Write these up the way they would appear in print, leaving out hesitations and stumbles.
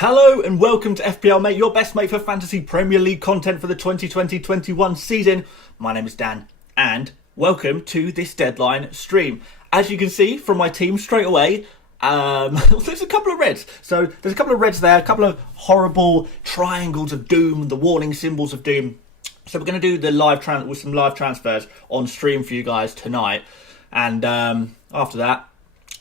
Hello and welcome to FPL, mate, your best mate for fantasy Premier League content for the 2020-21 season. My name is Dan and welcome to this deadline stream. As you can see from my team straight away, there's a couple of reds. So there's a couple of reds there, a couple of horrible triangles of doom, the warning symbols of doom. So we're going to do the with some live transfers on stream for you guys tonight. And after that,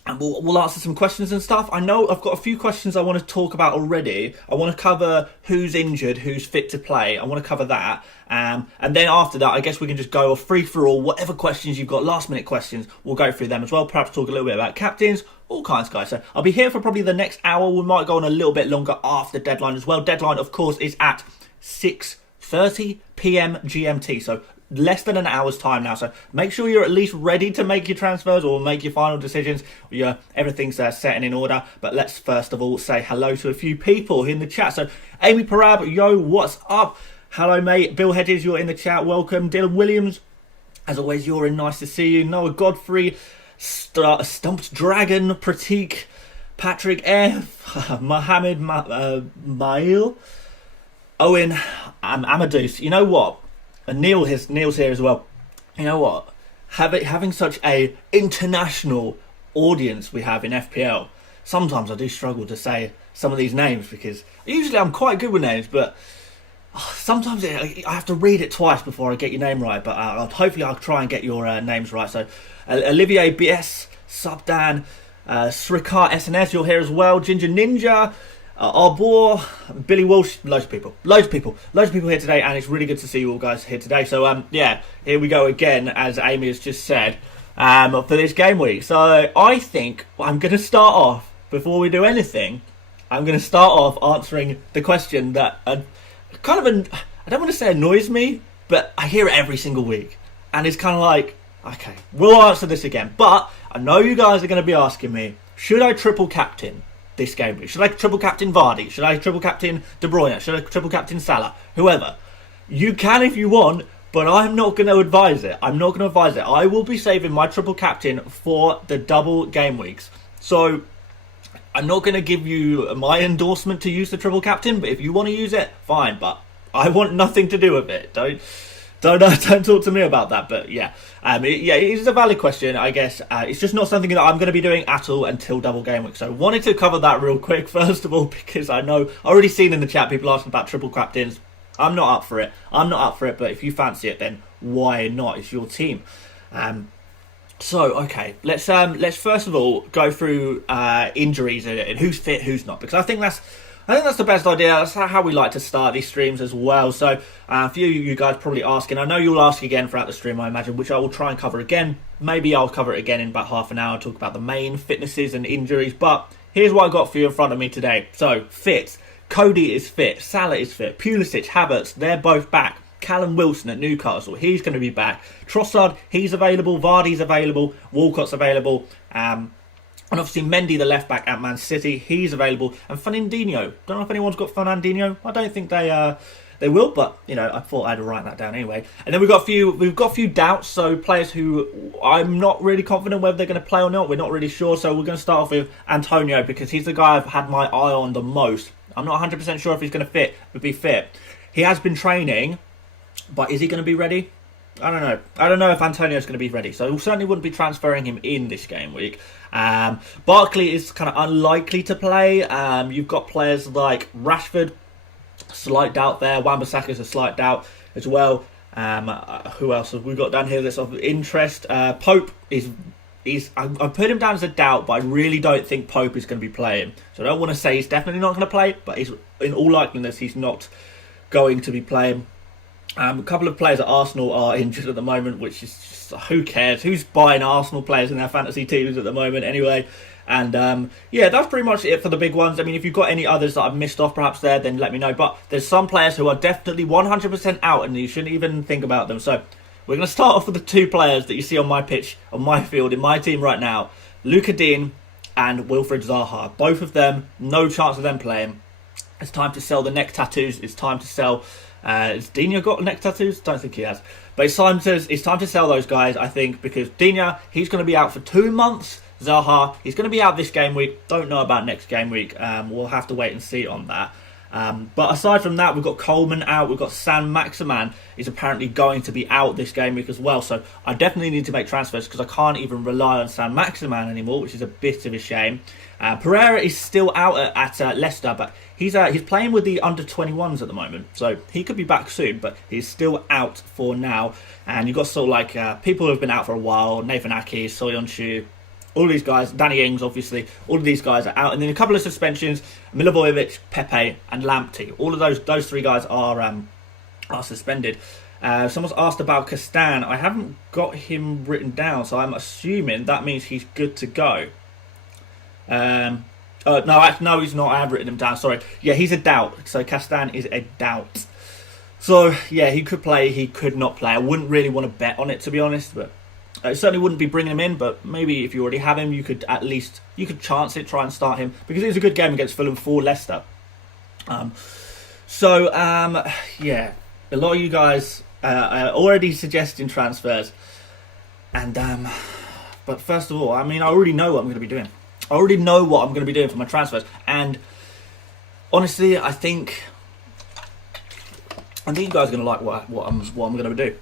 and we'll answer some questions and stuff. I know I've got a few questions I want to talk about already. I want to cover who's injured, who's fit to play. I want to cover that. And then after that, I guess we can just go free for all. Whatever questions you've got, last minute questions, we'll go through them as well. Perhaps talk a little bit about captains, all kinds, guys. So I'll be here for probably the next hour. We might go on a little bit longer after deadline as well. Deadline, of course, is at 6:30 p.m. GMT. So less than an hour's time now, so make sure you're at least ready to make your transfers or make your final decisions. Everything's set and in order. But let's first of all say hello to a few people in the chat. So Amy Parab, yo, what's up? Hello, mate. Bill Hedges, you're in the chat. Welcome. Dylan Williams, as always, you're in. Nice to see you. Noah Godfrey, Stumped Dragon, Pratik, Patrick F, Mohammed Mail, Owen, Amadeus. You know what? And Neil's here as well. You know what? Having such a international audience we have in FPL, sometimes I do struggle to say some of these names because usually I'm quite good with names, but sometimes I have to read it twice before I get your name right. But hopefully I'll try and get your names right. So Olivier BS, Subdan, Srikar SNS, you're here as well. Ginger Ninja, Arbor, Billy Walsh, loads of people here today, and it's really good to see you all guys here today. So yeah, here we go again, as Amy has just said, for this game week. So I think I'm going to start off, before we do anything, I'm going to start off answering the question that I don't want to say annoys me, but I hear it every single week, and it's kind of like, okay, we'll answer this again, but I know you guys are going to be asking me, should I triple captain this game? Should I triple captain Vardy? Should I triple captain De Bruyne? Should I triple captain Salah? Whoever. You can if you want, but I'm not going to advise it. I will be saving my triple captain for the double game weeks. So I'm not going to give you my endorsement to use the triple captain, but if you want to use it, fine. But I want nothing to do with it. Don't talk to me about that. But yeah, it is a valid question, I guess. It's just not something that I'm going to be doing at all until double game week. So wanted to cover that real quick first of all, because I know I already seen in the chat people asking about triple captains. I'm not up for it. But if you fancy it, then why not? It's your team. So okay, let's first of all go through injuries and who's fit, who's not, because I think that's the best idea. That's how we like to start these streams as well. So a few of you guys probably asking. I know you'll ask again throughout the stream, I imagine, which I will try and cover again. Maybe I'll cover it again in about half an hour, talk about the main fitnesses and injuries. But here's what I got for you in front of me today. So fit. Cody is fit. Salah is fit. Pulisic, Havertz, they're both back. Callum Wilson at Newcastle, he's going to be back. Trossard, he's available. Vardy's available. Walcott's available. And obviously Mendy, the left back at Man City, he's available. And Fernandinho, don't know if anyone's got Fernandinho. I don't think they will, but I thought I'd write that down anyway. And then we've got a few doubts. So players who I'm not really confident whether they're going to play or not. We're not really sure. So we're going to start off with Antonio, because he's the guy I've had my eye on the most. I'm not 100% sure if he's going to be fit. He has been training, but is he going to be ready? I don't know if Antonio's going to be ready. So we certainly wouldn't be transferring him in this game week. Barkley is kind of unlikely to play. You've got players like Rashford, slight doubt there. Wan-Bissaka's a slight doubt as well. Who else have we got down here that's of interest? Pope I put him down as a doubt, but I really don't think Pope is going to be playing. So I don't want to say he's definitely not going to play, but in all likeliness he's not going to be playing. A couple of players at Arsenal are injured at the moment, which is just, who cares? Who's buying Arsenal players in their fantasy teams at the moment anyway? And yeah, that's pretty much it for the big ones. I mean, if you've got any others that I've missed off perhaps there, then let me know. But there's some players who are definitely 100% out, and you shouldn't even think about them. So we're going to start off with the two players that you see on my pitch, on my field, in my team right now. Luka Dean and Wilfred Zaha. Both of them, no chance of them playing. It's time to sell the neck tattoos. It's time to sell... has Dina got neck tattoos? Don't think he has. But it's time to sell those guys, I think, because Dina, he's going to be out for 2 months. Zaha, he's going to be out this game week. Don't know about next game week. We'll have to wait and see on that. But aside from that, we've got Coleman out. We've got San Maximan is apparently going to be out this game week as well. So I definitely need to make transfers because I can't even rely on San Maximan anymore, which is a bit of a shame. Pereira is still out at Leicester, but he's playing with the under-21s at the moment. So he could be back soon, but he's still out for now. And you've got sort of like people who have been out for a while. Nathan Ake, Soyuncu, all these guys, Danny Ings, obviously, all of these guys are out. And then a couple of suspensions, Milivojevic, Pepe, and Lamptey. All of those three guys are suspended. Someone's asked about Castan. I haven't got him written down, so I'm assuming that means he's good to go. No, he's not. I have written him down, sorry. Yeah, he's a doubt. So Castan is a doubt. So, yeah, he could play, he could not play. I wouldn't really want to bet on it, to be honest, but certainly wouldn't be bringing him in, but maybe if you already have him, you could chance it, try and start him, because it was a good game against Fulham for Leicester. Yeah, a lot of you guys are already suggesting transfers, and but first of all, I mean, I already know what I'm going to be doing. I already know what I'm going to be doing for my transfers, and honestly, I think you guys are going to like what I'm going to do.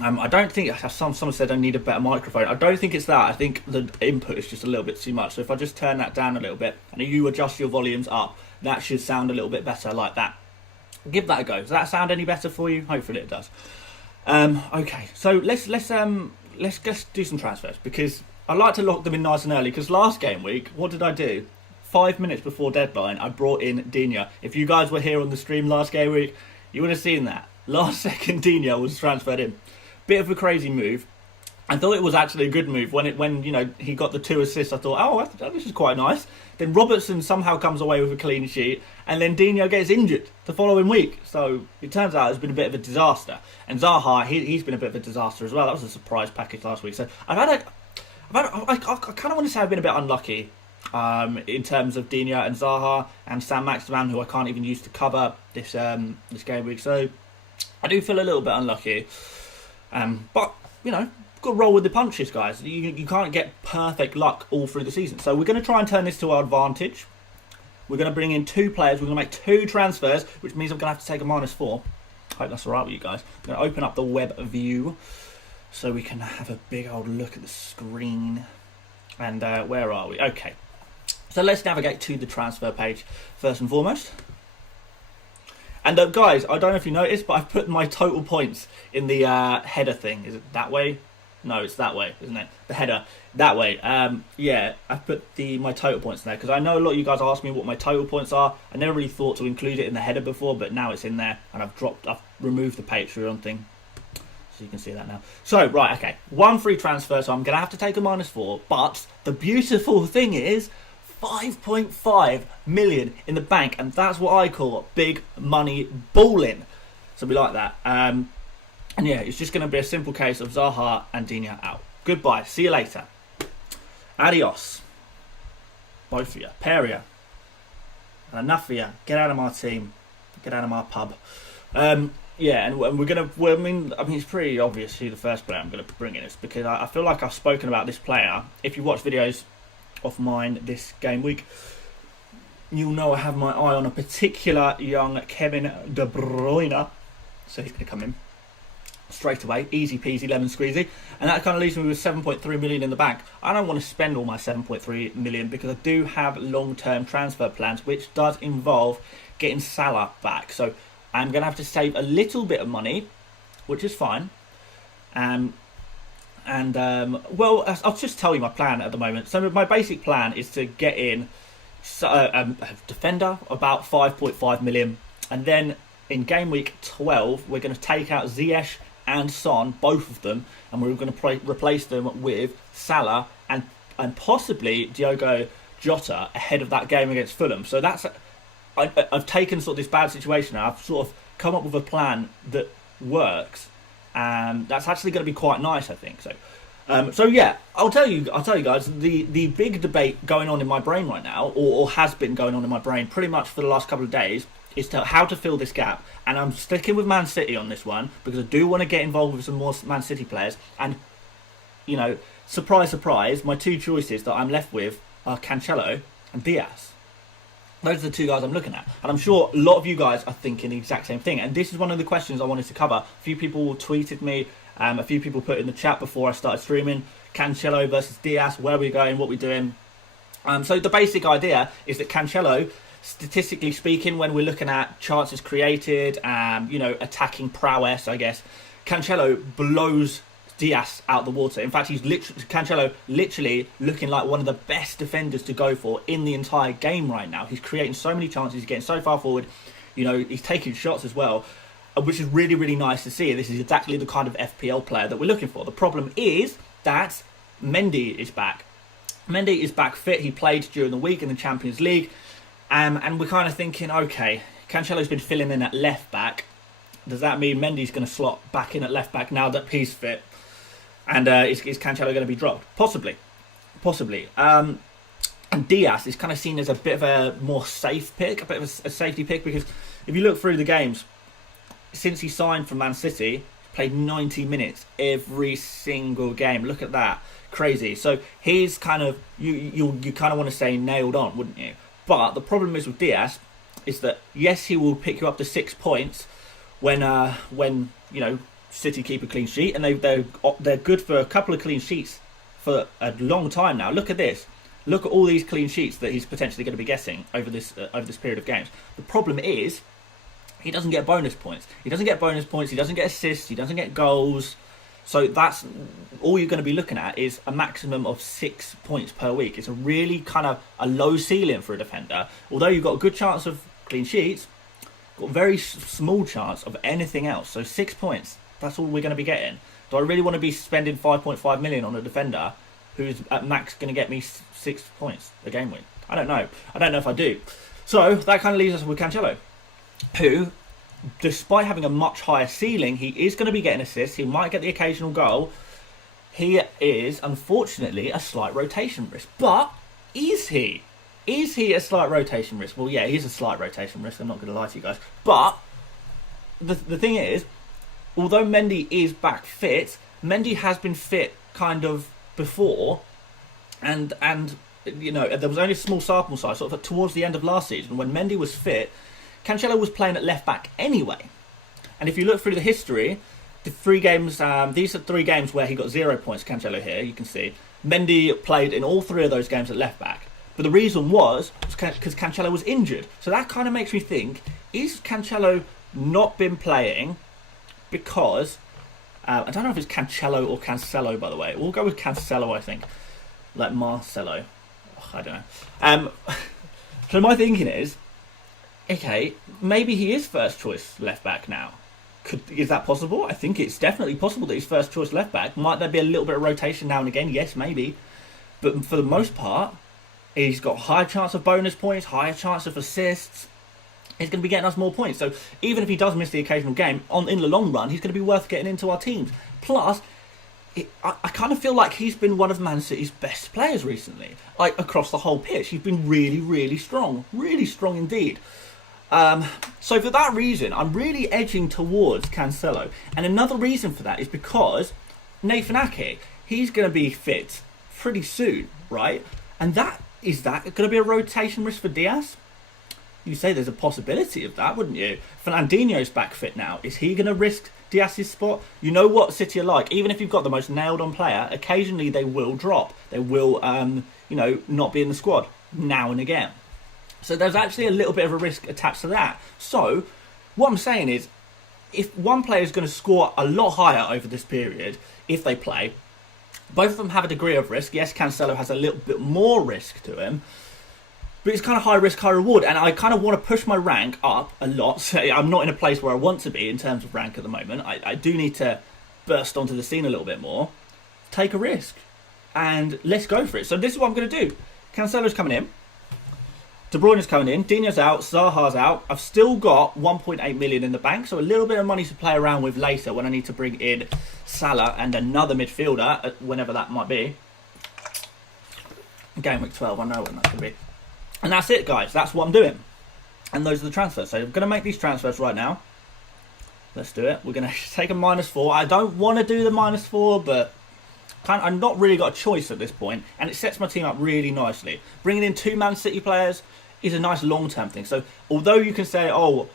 I don't think, someone said I need a better microphone. I don't think it's that. I think the input is just a little bit too much. So if I just turn that down a little bit and you adjust your volumes up, that should sound a little bit better like that. Give that a go. Does that sound any better for you? Hopefully it does. Okay, so let's do some transfers, because I like to lock them in nice and early. Because last game week, what did I do? 5 minutes before deadline, I brought in Diaz. If you guys were here on the stream last game week, you would have seen that. Last second, Diaz was transferred in. Bit of a crazy move. I thought it was actually a good move when you know he got the 2 assists. I thought, oh, this is quite nice. Then Robertson somehow comes away with a clean sheet, and then Diaz gets injured the following week. So it turns out it's been a bit of a disaster. And Zaha, he's been a bit of a disaster as well. That was a surprise package last week. So I kind of want to say I've been a bit unlucky in terms of Diaz and Zaha and San Maximan, who I can't even use to cover this game week. So I do feel a little bit unlucky. But, you know, got to roll with the punches, guys. You can't get perfect luck all through the season. So we're going to try and turn this to our advantage. We're going to bring in 2 players. We're going to make 2 transfers, which means I'm going to have to take a -4. I hope that's all right with you guys. I'm going to open up the web view so we can have a big old look at the screen. And where are we? Okay. So let's navigate to the transfer page first and foremost. And guys, I don't know if you noticed, but I've put my total points in the header thing. Is it that way? No, it's that way, isn't it? The header, that way. Yeah, I've put my total points in there, because I know a lot of you guys asked me what my total points are. I never really thought to include it in the header before, but now it's in there, and I've removed the Patreon thing. So you can see that now. So, right, okay. 1 free transfer, so I'm going to have to take a -4. But the beautiful thing is 5.5 million in the bank, and that's what I call big money balling. So we like that. And yeah, it's just going to be a simple case of Zaha and Diaz out. Goodbye. See you later. Adios. Both of you. Peria. Enough of you. Get out of my team. Get out of my pub. Yeah, and we're going to... I mean, it's pretty obvious who the first player I'm going to bring in is, because I feel like I've spoken about this player. If you watch videos of mine this game week, you'll know I have my eye on a particular young Kevin De Bruyne. So he's going to come in straight away, easy peasy, lemon squeezy, and that kind of leaves me with 7.3 million in the bank. I don't want to spend all my 7.3 million because I do have long-term transfer plans, which does involve getting Salah back. So I'm going to have to save a little bit of money, which is fine. Well, I'll just tell you my plan at the moment. So my basic plan is to get in a defender, about 5.5 million, and then in game week 12 we're going to take out Ziyech and Son, both of them, and we're going to replace them with Salah and possibly Diogo Jota ahead of that game against Fulham. So I've taken sort of this bad situation and I've sort of come up with a plan that works. That's actually going to be quite nice, I think. So yeah, I'll tell you guys, the big debate going on in my brain right now, or has been going on in my brain pretty much for the last couple of days, is how to fill this gap. And I'm sticking with Man City on this one because I do want to get involved with some more Man City players. And surprise, surprise, my two choices that I'm left with are Cancelo and Diaz. Those are the two guys I'm looking at. And I'm sure a lot of you guys are thinking the exact same thing. And this is one of the questions I wanted to cover. A few people tweeted me, a few people put in the chat before I started streaming, Cancelo versus Diaz, where are we going, what are we doing? So the basic idea is that Cancelo, statistically speaking, when we're looking at chances created, attacking prowess, I guess, Cancelo blows Diaz out the water. In fact, Cancelo literally looking like one of the best defenders to go for in the entire game right now. He's creating so many chances, he's getting so far forward, he's taking shots as well, which is really, really nice to see. This is exactly the kind of FPL player that we're looking for. The problem is that Mendy is back. Mendy is back fit. He played during the week in the Champions League, and we're kind of thinking, okay, Cancelo's been filling in at left back. Does that mean Mendy's going to slot back in at left back now that he's fit? And is Cancelo going to be dropped? Possibly. And Diaz is kind of seen as a bit of a more safe pick, a bit of a safety pick, because if you look through the games, since he signed for Man City, he's played 90 minutes every single game. Look at that. Crazy. So he's kind of, you kind of want to say nailed on, wouldn't you? But the problem is with Diaz is that, yes, he will pick you up to 6 points when City keep a clean sheet, and they're good for a couple of clean sheets for a long time now. Look at this. Look at all these clean sheets that he's potentially going to be getting over this period of games. The problem is he doesn't get bonus points. He doesn't get assists. He doesn't get goals. So that's all you're going to be looking at is a maximum of 6 points per week. It's a really kind of a low ceiling for a defender. Although you've got a good chance of clean sheets, got a very small chance of anything else. So 6 points. That's all we're going to be getting. Do I really want to be spending 5.5 million on a defender who's at max going to get me 6 points a game week? I don't know. I don't know if I do. So that kind of leaves us with Cancelo, who, despite having a much higher ceiling, he is going to be getting assists. He might get the occasional goal. He is, unfortunately, a slight rotation risk. But is he? Is he a slight rotation risk? Well, yeah, he's a slight rotation risk. I'm not going to lie to you guys. But the thing is, although Mendy is back fit, Mendy has been fit kind of before, and there was only a small sample size, sort of towards the end of last season when Mendy was fit. Cancelo was playing at left back anyway, and if you look through the history, the 3 games, these are 3 games where he got 0 points. Cancelo here, you can see Mendy played in all 3 of those games at left back. But the reason was because Cancelo was injured. So that kind of makes me think: is Cancelo not been playing because I don't know if it's Cancelo or Cancelo, by the way. We'll go with Cancelo, I think, like Marcelo. I don't know. So my thinking is, okay, maybe he is first choice left back now. Is that possible? I think it's definitely possible that he's first choice left back. Might there be a little bit of rotation now and again? Yes, maybe. But for the most part, he's got higher chance of bonus points, higher chance of assists. He's going to be getting us more points. So even if he does miss the occasional game, in the long run, he's going to be worth getting into our teams. Plus, I kind of feel like he's been one of Man City's best players recently. Like, across the whole pitch. He's been really, really strong. Really strong indeed. So for that reason, I'm really edging towards Cancelo. And another reason for that is because Nathan Ake, he's going to be fit pretty soon, right? And is that going to be a rotation risk for Diaz? You say there's a possibility of that, wouldn't you? Fernandinho's back fit now. Is he going to risk Diaz's spot? You know what City are like. Even if you've got the most nailed-on player, occasionally they will drop. They will, not be in the squad now and again. So there's actually a little bit of a risk attached to that. So what I'm saying is, if one player is going to score a lot higher over this period, if they play, both of them have a degree of risk. Yes, Cancelo has a little bit more risk to him, but it's kind of high risk, high reward. And I kind of want to push my rank up a lot. So I'm not in a place where I want to be in terms of rank at the moment. I do need to burst onto the scene a little bit more. Take a risk. And let's go for it. So this is what I'm going to do. Cancelo's coming in. De Bruyne's coming in. Diaz's out. Zaha's out. I've still got 1.8 million in the bank. So a little bit of money to play around with later when I need to bring in Salah and another midfielder, whenever that might be. Gameweek 12, I know when that's going to be. And that's it, guys. That's what I'm doing. And those are the transfers. So I'm going to make these transfers right now. Let's do it. We're going to take a -4. I don't want to do the -4, but I've not really got a choice at this point, and it sets my team up really nicely. Bringing in 2 Man City players is a nice long-term thing. So although you can say, oh,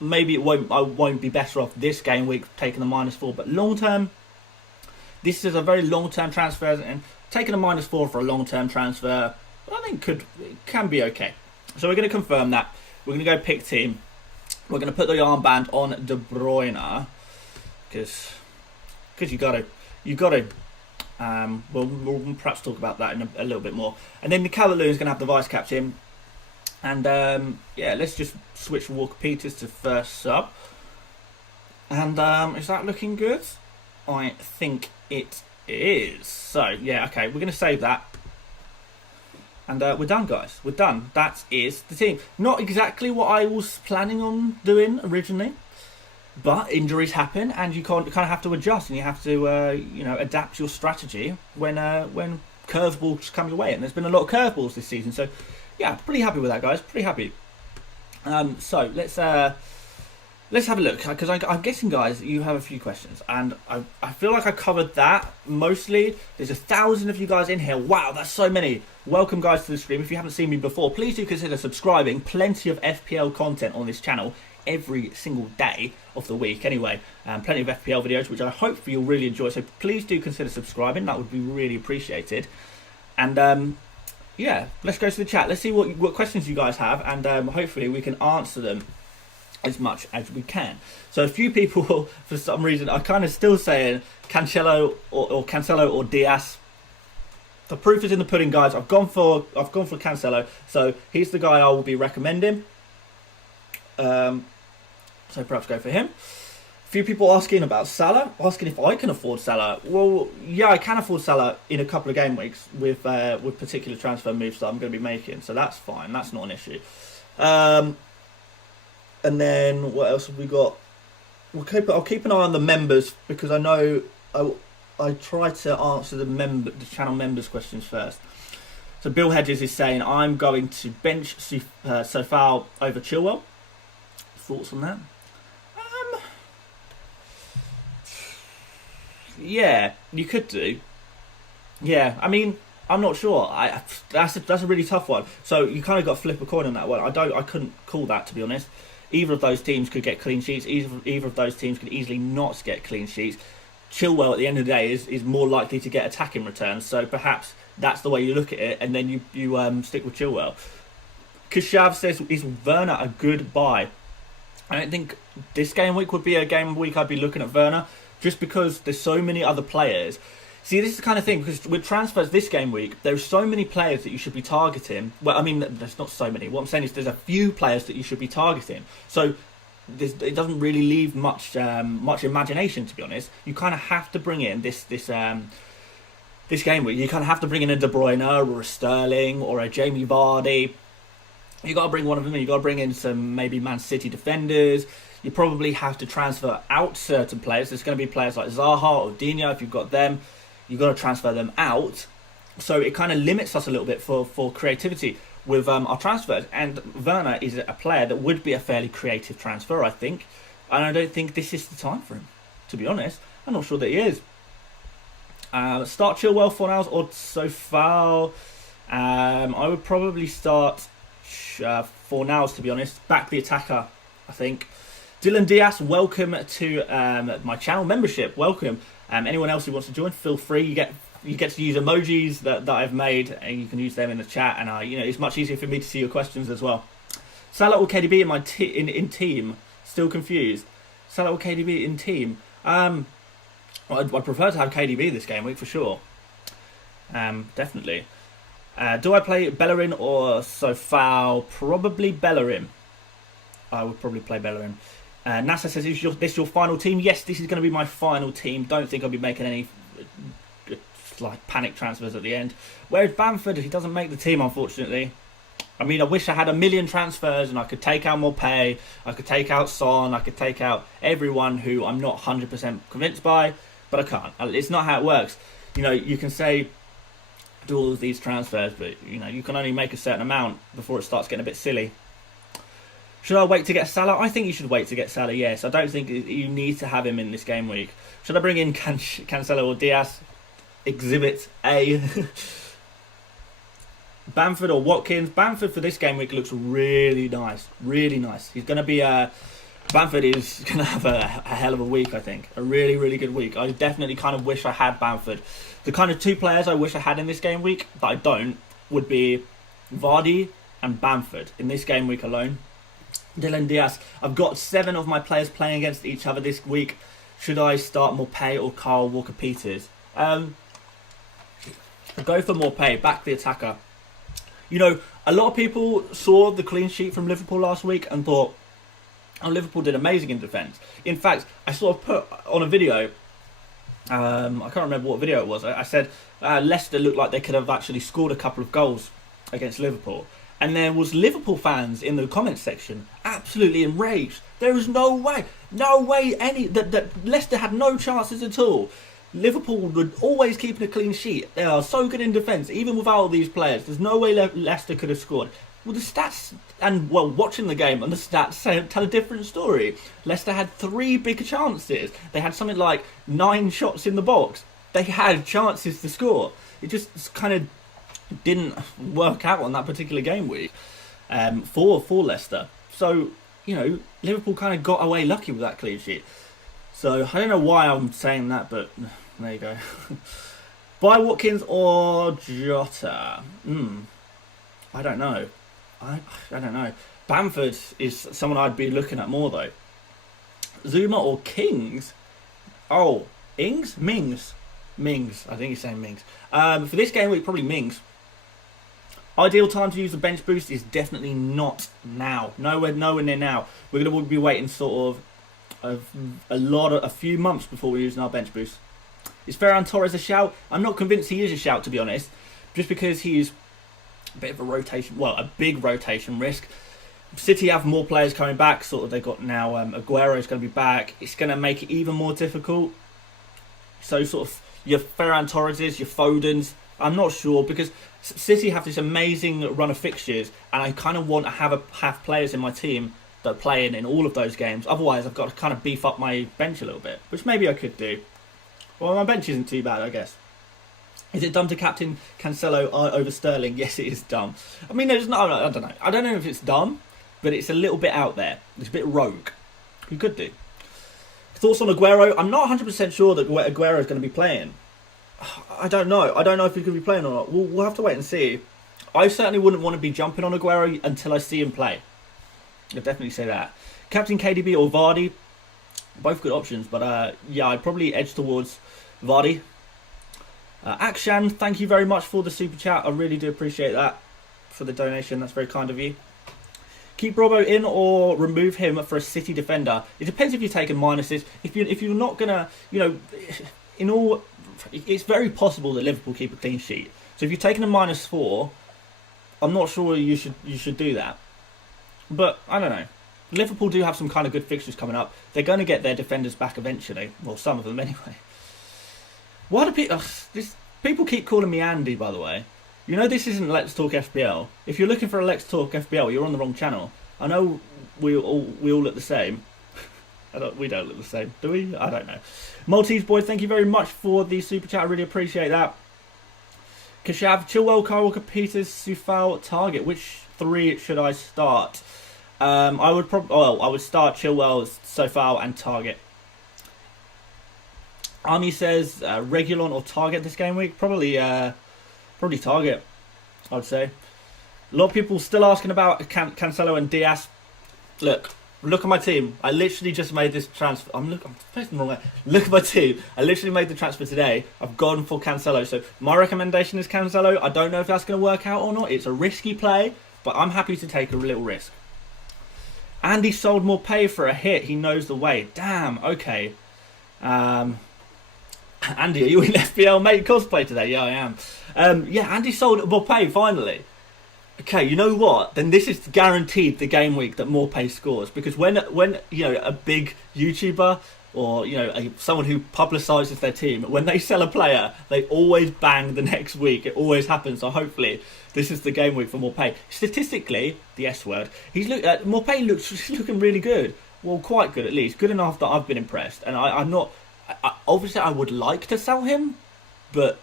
maybe I won't be better off this game week taking the -4, but long-term, this is a very long-term transfer, and taking a -4 for a long-term transfer, I think can be okay. So we're going to confirm that. We're going to go pick team. We're going to put the armband on De Bruyne because you got to. We'll perhaps talk about that in a little bit more. And then Calvert-Lewin is going to have the vice captain. And let's just switch Walker Peters to first sub. And is that looking good? I think it is. So yeah, okay, we're going to save that. And we're done, guys. We're done. That is the team. Not exactly what I was planning on doing originally, but injuries happen, and you kind of have to adjust, and you have to adapt your strategy when curveballs come your way. And there's been a lot of curveballs this season, so yeah, pretty happy with that, guys. Pretty happy. So let's have a look, because I'm guessing, guys, you have a few questions, and I feel like I covered that mostly. There's 1,000 of you guys in here. Wow, that's so many. Welcome, guys, to the stream. If you haven't seen me before, please do consider subscribing. Plenty of FPL content on this channel every single day of the week anyway. Plenty of FPL videos, which I hope you'll really enjoy, so please do consider subscribing. That would be really appreciated. And yeah, let's go to the chat. Let's see what questions you guys have, and hopefully we can answer them as much as we can. So a few people, for some reason, are kind of still saying Cancelo or Diaz. The proof is in the pudding, guys. I've gone for Cancelo, so he's the guy I will be recommending. So perhaps go for him. A few people asking about Salah, asking if I can afford Salah. Well, yeah, I can afford Salah in a couple of game weeks with particular transfer moves that I'm going to be making, so that's fine. That's not an issue. And then what else have we got? I'll keep an eye on the members, because I know I try to answer the channel members' questions first. So Bill Hedges is saying I'm going to bench Sofal over Chilwell. Thoughts on that? Yeah, you could do. Yeah, I mean, I'm not sure. That's a really tough one. So you kind of got to flip a coin on that one. I couldn't call that, to be honest. Either of those teams could get clean sheets. Either of those teams could easily not get clean sheets. Chilwell, at the end of the day, is more likely to get attacking returns. So perhaps that's the way you look at it, and then you stick with Chilwell. Kashav says, is Werner a good buy? I don't think this game week would be a game week I'd be looking at Werner, just because there's so many other players. See, this is the kind of thing, because with transfers this game week, there's so many players that you should be targeting. Well, I mean, there's not so many. What I'm saying is there's a few players that you should be targeting. So it doesn't really leave much imagination, to be honest. You kind of have to bring in this game week. You kind of have to bring in a De Bruyne or a Sterling or a Jamie Vardy. You got to bring one of them in. You got to bring in some maybe Man City defenders. You probably have to transfer out certain players. There's going to be players like Zaha or Diaz. If you've got them, you've got to transfer them out. So it kind of limits us a little bit for creativity with our transfers. And Werner is a player that would be a fairly creative transfer, I think. And I don't think this is the time for him, to be honest. I'm not sure that he is. Start Chilwell, Fornals or Sofal. I would probably start Fornals, to be honest. Back the attacker, I think. Dylan Diaz, welcome to my channel membership. Welcome. Anyone else who wants to join, feel free. You get to use emojis that I've made, and you can use them in the chat. And it's much easier for me to see your questions as well. Salah or KDB in my in team? Still confused. Salah or KDB in team? I'd prefer to have KDB this game week for sure. Definitely. Do I play Bellerin or Sofal? Probably Bellerin. I would probably play Bellerin. NASA says, is this your final team? Yes, this is going to be my final team. Don't think I'll be making any panic transfers at the end. Where's Bamford? He doesn't make the team, unfortunately. I mean, I wish I had 1 million transfers and I could take out Morpay, I could take out Son, I could take out everyone who I'm not 100% convinced by, but I can't. It's not how it works. You can say do all of these transfers, but you can only make a certain amount before it starts getting a bit silly. Should I wait to get Salah? I think you should wait to get Salah, yes. I don't think you need to have him in this game week. Should I bring in Cancelo or Diaz? Exhibit A. Bamford or Watkins. Bamford for this game week looks really nice. Really nice. He's going to be Bamford is going to have a hell of a week, I think. A really, really good week. I definitely kind of wish I had Bamford. The kind of two players I wish I had in this game week that I don't would be Vardy and Bamford in this game week alone. Dylan Diaz. I've got 7 of my players playing against each other this week. Should I start Morpay or Kyle Walker-Peters? Go for Morpay, back the attacker. You know, a lot of people saw the clean sheet from Liverpool last week and thought, oh, Liverpool did amazing in defence. In fact, I sort of put on a video, I can't remember what video it was, I said Leicester looked like they could have actually scored a couple of goals against Liverpool. And there was Liverpool fans in the comments section absolutely enraged. There was no way that Leicester had no chances at all. Liverpool would always keep a clean sheet. They are so good in defence, even without all these players. There's no way Leicester could have scored. Well, the stats, and well, watching the game and the stats tell a different story. Leicester had 3 big chances. They had something like 9 shots in the box. They had chances to score. It just kind of didn't work out on that particular game week for Leicester. So, you know, Liverpool kind of got away lucky with that clean sheet. So, I don't know why I'm saying that, but there you go. Buy Watkins or Jota? I don't know. I don't know. Bamford is someone I'd be looking at more, though. Zuma or Kings? Oh, Ings? Mings. I think he's saying Mings. For this game week, probably Mings. Ideal time to use the bench boost is definitely not now. Nowhere near now. We're going to be waiting sort of a few months before we're using our bench boost. Is Ferran Torres a shout? I'm not convinced he is a shout, to be honest. Just because he's a bit of a rotation, well, a big rotation risk. City have more players coming back. Sort of, they've got now Aguero's going to be back. It's going to make it even more difficult. So sort of your Ferran Torreses, your Fodens, I'm not sure, because City have this amazing run of fixtures, and I kind of want to have players in my team that are playing in all of those games. Otherwise, I've got to kind of beef up my bench a little bit, which maybe I could do. Well, my bench isn't too bad, I guess. Is it dumb to captain Cancelo over Sterling? Yes, it is dumb. I mean, I don't know. I don't know if it's dumb, but it's a little bit out there. It's a bit rogue. You could do. Thoughts on Aguero? I'm not 100% sure that Aguero is going to be playing. I don't know. I don't know if he's going to be playing or not. We'll have to wait and see. I certainly wouldn't want to be jumping on Aguero until I see him play. I'll definitely say that. Captain KDB or Vardy? Both good options, but yeah, I'd probably edge towards Vardy. Akshan, thank you very much for the super chat. I really do appreciate that for the donation. That's very kind of you. Keep Robbo in or remove him for a City defender. It depends if you're taking minuses. If you're not gonna, it's very possible that Liverpool keep a clean sheet. So if you're taking a -4, I'm not sure you should do that. But I don't know. Liverpool do have some kind of good fixtures coming up. They're going to get their defenders back eventually. Well, some of them anyway. Why do people keep calling me Andy, by the way? You know this isn't Let's Talk FPL. If you're looking for a Let's Talk FPL, you're on the wrong channel. I know we all look the same. We don't look the same, do we? I don't know. Maltese boy, thank you very much for the super chat. I really appreciate that. Kashav, Chilwell, Kyle Walker, Peters, Sufal, Target. Which 3 should I start? I would start Chilwell, Sofal, and Target. Army says Regulon or Target this game week. Probably Target, I would say. A lot of people still asking about Cancelo and Diaz. Look at my team. I literally just made this transfer. I'm facing the wrong way. Look at my team. I literally made the transfer today. I've gone for Cancelo. So my recommendation is Cancelo. I don't know if that's going to work out or not. It's a risky play, but I'm happy to take a little risk. Andy sold more pay for a hit. He knows the way. Damn. Okay. Andy, are you in FPL mate cosplay today? Yeah, I am. Yeah, Andy sold Morpay finally. Okay, you know what? Then this is guaranteed the game week that Morpay scores, because when a big YouTuber or someone who publicises their team, when they sell a player, they always bang the next week. It always happens. So hopefully this is the game week for Morpay. Statistically, the S word, Morpay looks looking really good. Well, quite good at least. Good enough that I've been impressed. And I'm not. Obviously, I would like to sell him, but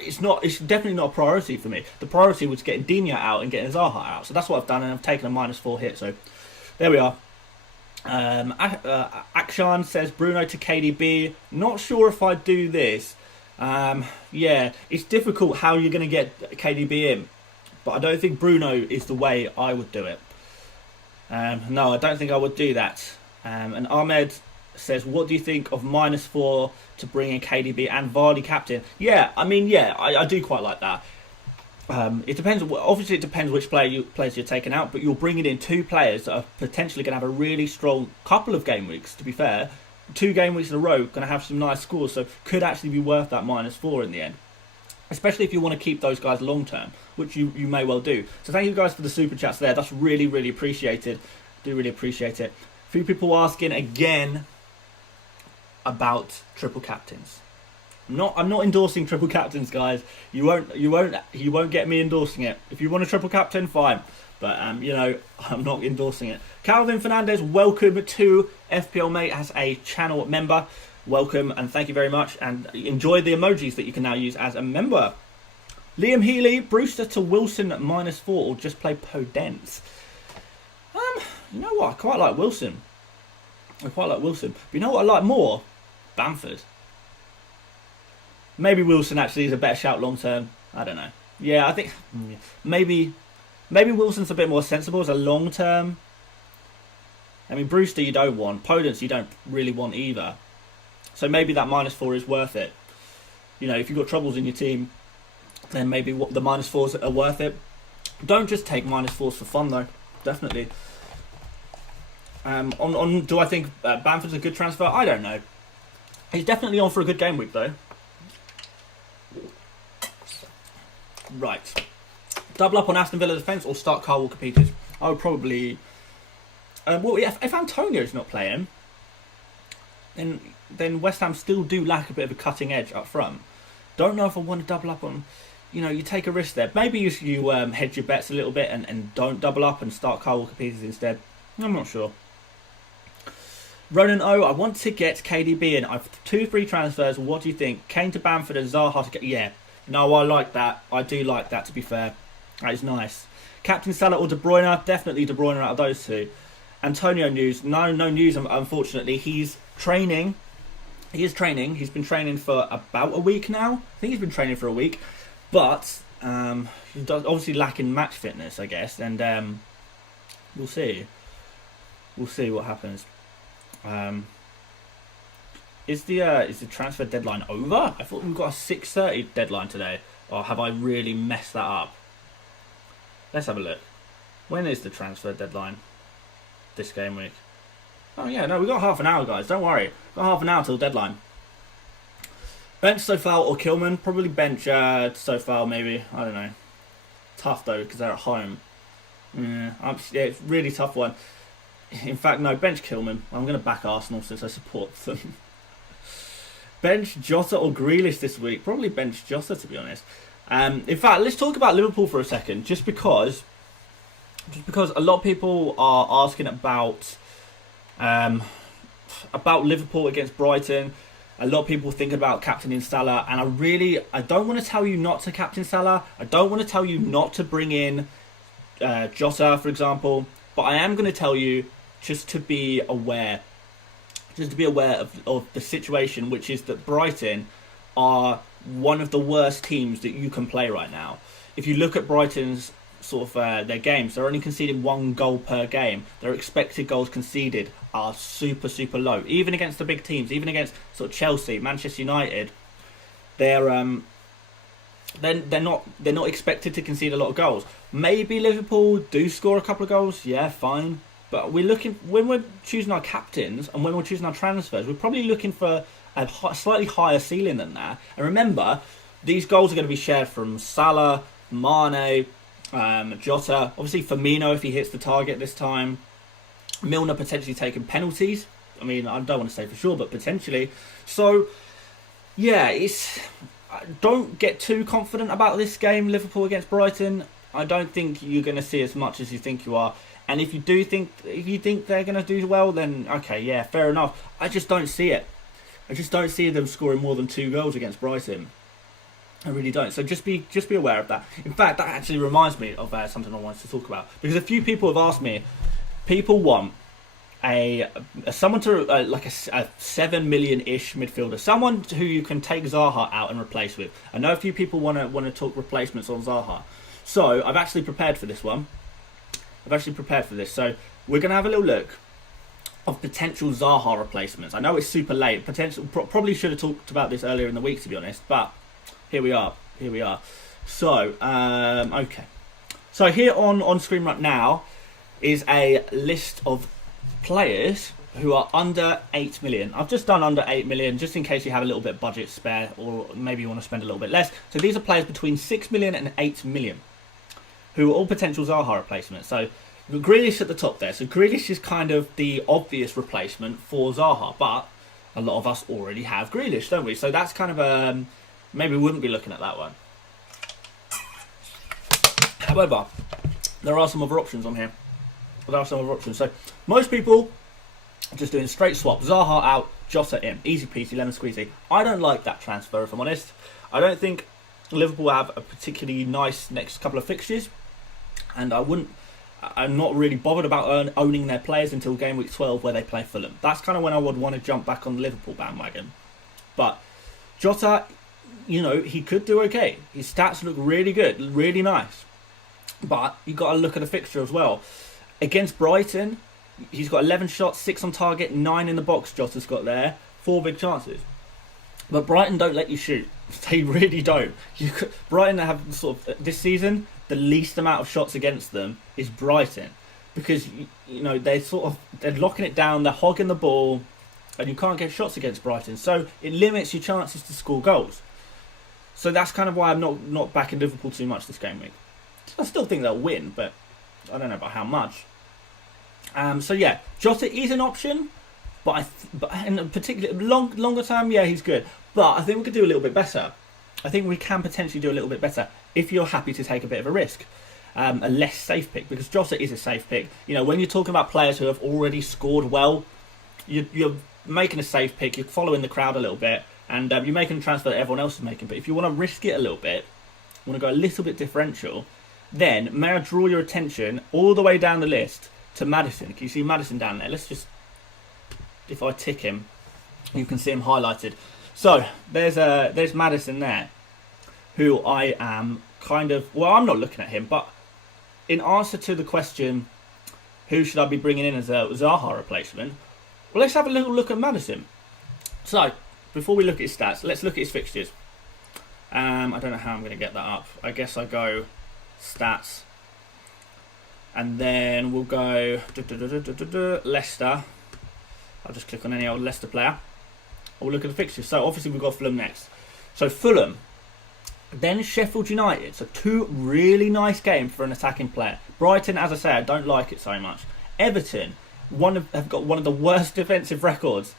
it's not. It's definitely not a priority for me. The priority was getting Diaz out and getting Zaha out. So that's what I've done, and I've taken a -4 hit. So there we are. Akshan says Bruno to KDB. Not sure if I do this. Yeah, it's difficult how you're going to get KDB in, but I don't think Bruno is the way I would do it. No, I don't think I would do that. And Ahmed says, what do you think of -4 to bring in KDB and Vardy captain? Yeah, I mean, yeah, I do quite like that. It depends. Obviously, it depends which players you're taking out, but you're bringing in 2 players that are potentially going to have a really strong couple of game weeks. To be fair, 2 game weeks in a row, going to have some nice scores, so could actually be worth that -4 in the end. Especially if you want to keep those guys long term, which you may well do. So thank you guys for the super chats there. That's really, really appreciated. Do really appreciate it. A few people asking again about triple captains. I'm not endorsing triple captains, guys. You won't get me endorsing it. If you want a triple captain, fine. But I'm not endorsing it. Calvin Fernandez, welcome to FPL Mate as a channel member. Welcome and thank you very much. And enjoy the emojis that you can now use as a member. Liam Healy, Brewster to Wilson -4, or just play Podence. You know what? I quite like Wilson. But you know what I like more? Bamford. Maybe Wilson actually is a better shout long term. I don't know. Yeah, I think maybe Wilson's a bit more sensible as a long term. I mean, Brewster you don't want. Podence you don't really want either. So maybe that -4 is worth it. You know, if you've got troubles in your team, then maybe the -4s are worth it. Don't just take -4s for fun though. Definitely. Do I think Bamford's a good transfer? I don't know. He's definitely on for a good game week though. Right. Double up on Aston Villa defence or start Kyle Walker-Peters? I would probably... well, if Antonio's not playing, then West Ham still do lack a bit of a cutting edge up front. Don't know if I want to double up on... you take a risk there. Maybe you hedge your bets a little bit and don't double up and start Kyle Walker-Peters instead. I'm not sure. Ronan O, I want to get KDB in. I've 2 free transfers. What do you think? Kane to Bamford and Zaha to get... Yeah. No, I like that. I do like that, to be fair. That is nice. Captain Salah or De Bruyne? Definitely De Bruyne out of those 2. Antonio news? No news, unfortunately. He's training. He is training. He's been training for about a week now. I think he's been training for a week. But he's obviously lacking match fitness, I guess. And we'll see. We'll see what happens. Is the transfer deadline over? I thought we've got a 6:30 deadline today. Or have I really messed that up? Let's have a look. When is the transfer deadline? This game week. Oh yeah, no, we've got half an hour, guys. Don't worry. We've got half an hour till deadline. Bench Sofal or Kilman? Probably bench Sofal, maybe. I don't know. Tough though, because they're at home. Yeah, it's a really tough one. In fact, no, bench Kilman. I'm going to back Arsenal since I support them. Bench Jota or Grealish this week? Probably bench Jota, to be honest. In fact, let's talk about Liverpool for a second, just because a lot of people are asking about Liverpool against Brighton. A lot of people think about captaining Salah, and I don't want to tell you not to captain Salah. I don't want to tell you not to bring in Jota, for example, but I am going to tell you just to be aware. Just to be aware of the situation, which is that Brighton are one of the worst teams that you can play right now. If you look at Brighton's sort of their games, they're only conceding 1 goal per game. Their expected goals conceded are super, super low. Even against the big teams, even against sort of Chelsea, Manchester United, they're not expected to concede a lot of goals. Maybe Liverpool do score a couple of goals, yeah, fine. But when we're choosing our captains and when we're choosing our transfers, we're probably looking for a slightly higher ceiling than that. And remember, these goals are going to be shared from Salah, Mane, Jota, obviously Firmino if he hits the target this time. Milner potentially taking penalties. I mean, I don't want to say for sure, but potentially. So, yeah, don't get too confident about this game, Liverpool against Brighton. I don't think you're going to see as much as you think you are. And if you think they're going to do well, then okay, yeah, fair enough. I just don't see it. I just don't see them scoring more than 2 goals against Brighton. I really don't. So just be aware of that. In fact, that actually reminds me of something I wanted to talk about, because a few people have asked me. People want someone to like a 7 million-ish midfielder, someone who you can take Zaha out and replace with. I know a few people want to talk replacements on Zaha, so I've actually prepared for this one. So we're going to have a little look of potential Zaha replacements. I know it's super late. Probably should have talked about this earlier in the week, to be honest, but here we are. So okay. So here on screen right now is a list of players who are under 8 million. I've just done under 8 million just in case you have a little bit of budget spare, or maybe you want to spend a little bit less. So these are players between 6 million and 8 million who are all potential Zaha replacements. So Grealish at the top there. So Grealish is kind of the obvious replacement for Zaha, but a lot of us already have Grealish, don't we? So that's kind of maybe we wouldn't be looking at that one. However, there are some other options on here. So most people are just doing straight swap. Zaha out, Jota in. Easy peasy, lemon squeezy. I don't like that transfer, if I'm honest. I don't think Liverpool have a particularly nice next couple of fixtures, and I'm not really bothered about owning their players until game week 12 where they play Fulham. That's kind of when I would want to jump back on the Liverpool bandwagon. But Jota, he could do okay. His stats look really good, really nice. But you've got to look at the fixture as well. Against Brighton, he's got 11 shots, 6 on target, 9 in the box. Jota's got there, 4 big chances. But Brighton don't let you shoot. They really don't. Brighton have sort of this season, the least amount of shots against them is Brighton, because they're locking it down, they're hogging the ball, and you can't get shots against Brighton. So it limits your chances to score goals. So that's kind of why I'm not backing Liverpool too much this game week. I still think they'll win, but I don't know about how much. So yeah, Jota is an option, but in particular longer term, yeah, he's good. But I think we could do a little bit better. I think we can potentially do a little bit better if you're happy to take a bit of a risk, a less safe pick, because Jota is a safe pick. When you're talking about players who have already scored well, you're making a safe pick. You're following the crowd a little bit, and you're making a transfer that everyone else is making. But if you want to risk it a little bit, want to go a little bit differential, then may I draw your attention all the way down the list to Maddison. Can you see Maddison down there? Let's just, if I tick him, you can see him highlighted. So there's Maddison there, who I am I'm not looking at him, but in answer to the question, who should I be bringing in as a Zaha replacement? Well, let's have a little look at Maddison. So before we look at his stats, let's look at his fixtures. I don't know how I'm going to get that up. I guess I go stats, and then we'll go Leicester. I'll just click on any old Leicester player. We'll look at the fixtures. So obviously we've got Fulham next. So Fulham, then Sheffield United. So 2 really nice games for an attacking player. Brighton, as I say, I don't like it so much. Everton, have got one of the worst defensive records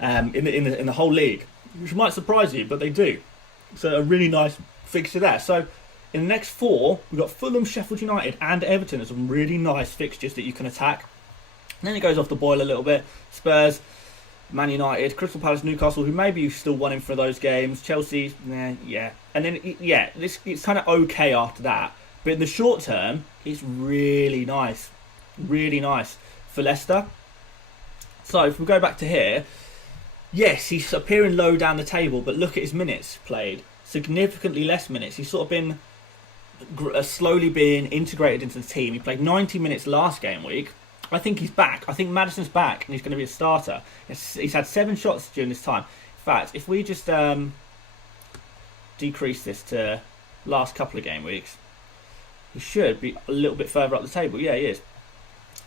in the whole league, which might surprise you, but they do. So a really nice fixture there. So in the next 4, we've got Fulham, Sheffield United and Everton as some really nice fixtures that you can attack. And then it goes off the boil a little bit. Spurs, Man United, Crystal Palace, Newcastle, who maybe you still want him for those games. Chelsea, yeah. And then, it's kind of okay after that. But in the short term, it's really nice. Really nice for Leicester. So if we go back to here, yes, he's appearing low down the table, but look at his minutes played. Significantly less minutes. He's sort of been slowly being integrated into the team. He played 90 minutes last game week. I think he's back. I think Maddison's back and he's going to be a starter. He's had 7 shots during this time. In fact, if we just decrease this to last couple of game weeks, he should be a little bit further up the table. Yeah, he is.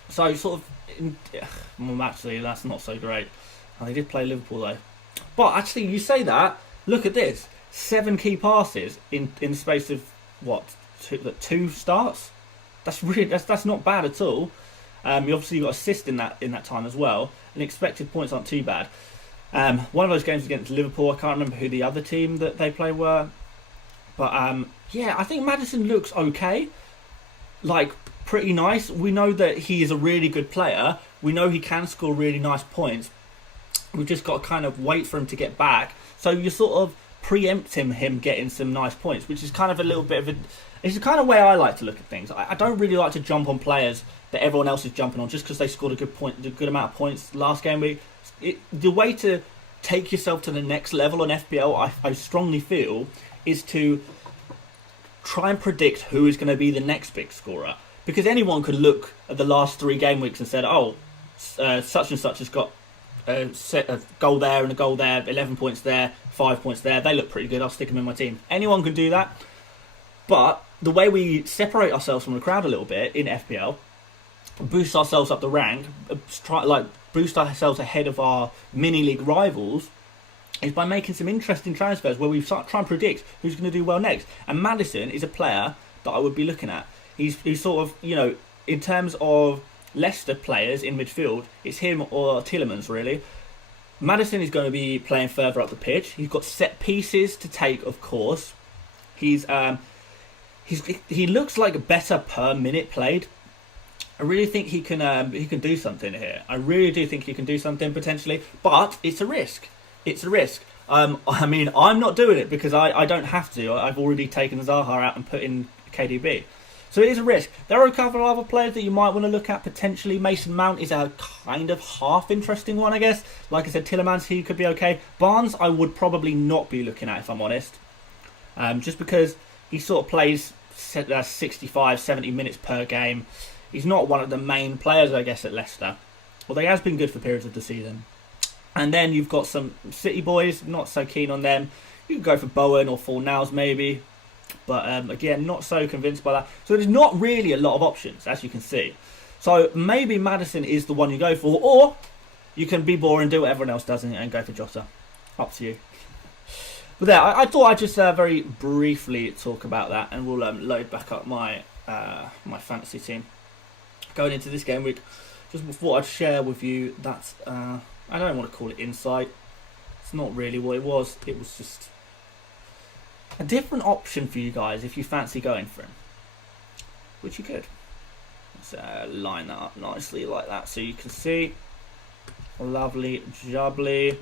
So sort of, well, actually, that's not so great. Oh, they did play Liverpool though. But actually, you say that. Look at this: 7 key passes in the space of what, 2 starts. That's not bad at all. You obviously got assist in that time as well, and expected points aren't too bad. One of those games against Liverpool, I can't remember who the other team that they play were, but yeah, I think Maddison looks okay, like pretty nice. We know that he is a really good player. We know he can score really nice points. We've just got to kind of wait for him to get back. So you're sort of preempt him getting some nice points, which is kind of a little bit of a... It's the kind of way I like to look at things. I don't really like to jump on players that everyone else is jumping on just because they scored a good amount of points last game week. The way to take yourself to the next level on FPL, I strongly feel, is to try and predict who is going to be the next big scorer. Because anyone could look at the last 3 game weeks and said, oh, such and such has got a goal there and a goal there, 11 points there, 5 points there. They look pretty good. I'll stick them in my team. Anyone can do that. But the way we separate ourselves from the crowd a little bit in FPL, boost ourselves up the rank, boost ourselves ahead of our mini league rivals, is by making some interesting transfers where we try and predict who's going to do well next. And Maddison is a player that I would be looking at. He's sort of, you know, in terms of Leicester players in midfield, it's him or Tielemans really. Maddison is going to be playing further up the pitch. He's got set pieces to take, of course. He looks like better per minute played. I really think he can do something here. I really do think he can do something potentially, but it's a risk. It's a risk. I mean, I'm not doing it because I don't have to. I've already taken Zaha out and put in KDB. So it is a risk. There are a couple of other players that you might want to look at potentially. Mason Mount is a kind of half interesting one, I guess. Like I said, Tielemans, he could be okay. Barnes, I would probably not be looking at if I'm honest. Just because he sort of plays 65, 70 minutes per game. He's not one of the main players, I guess, at Leicester. Although he has been good for periods of the season. And then you've got some City boys, not so keen on them. You could go for Bowen or Fornals maybe. But again, not so convinced by that. So there's not really a lot of options, as you can see. So maybe Maddison is the one you go for. Or you can be boring, do what everyone else does and go for Jota. Up to you. But there, I thought I'd just very briefly talk about that. And we'll load back up my my fantasy team. Going into this game week, just thought I'd share with you that... I don't want to call it insight. It's not really what it was. It was just a different option for you guys if you fancy going for him. Which you could. Let's line that up nicely like that so you can see. Lovely jubbly.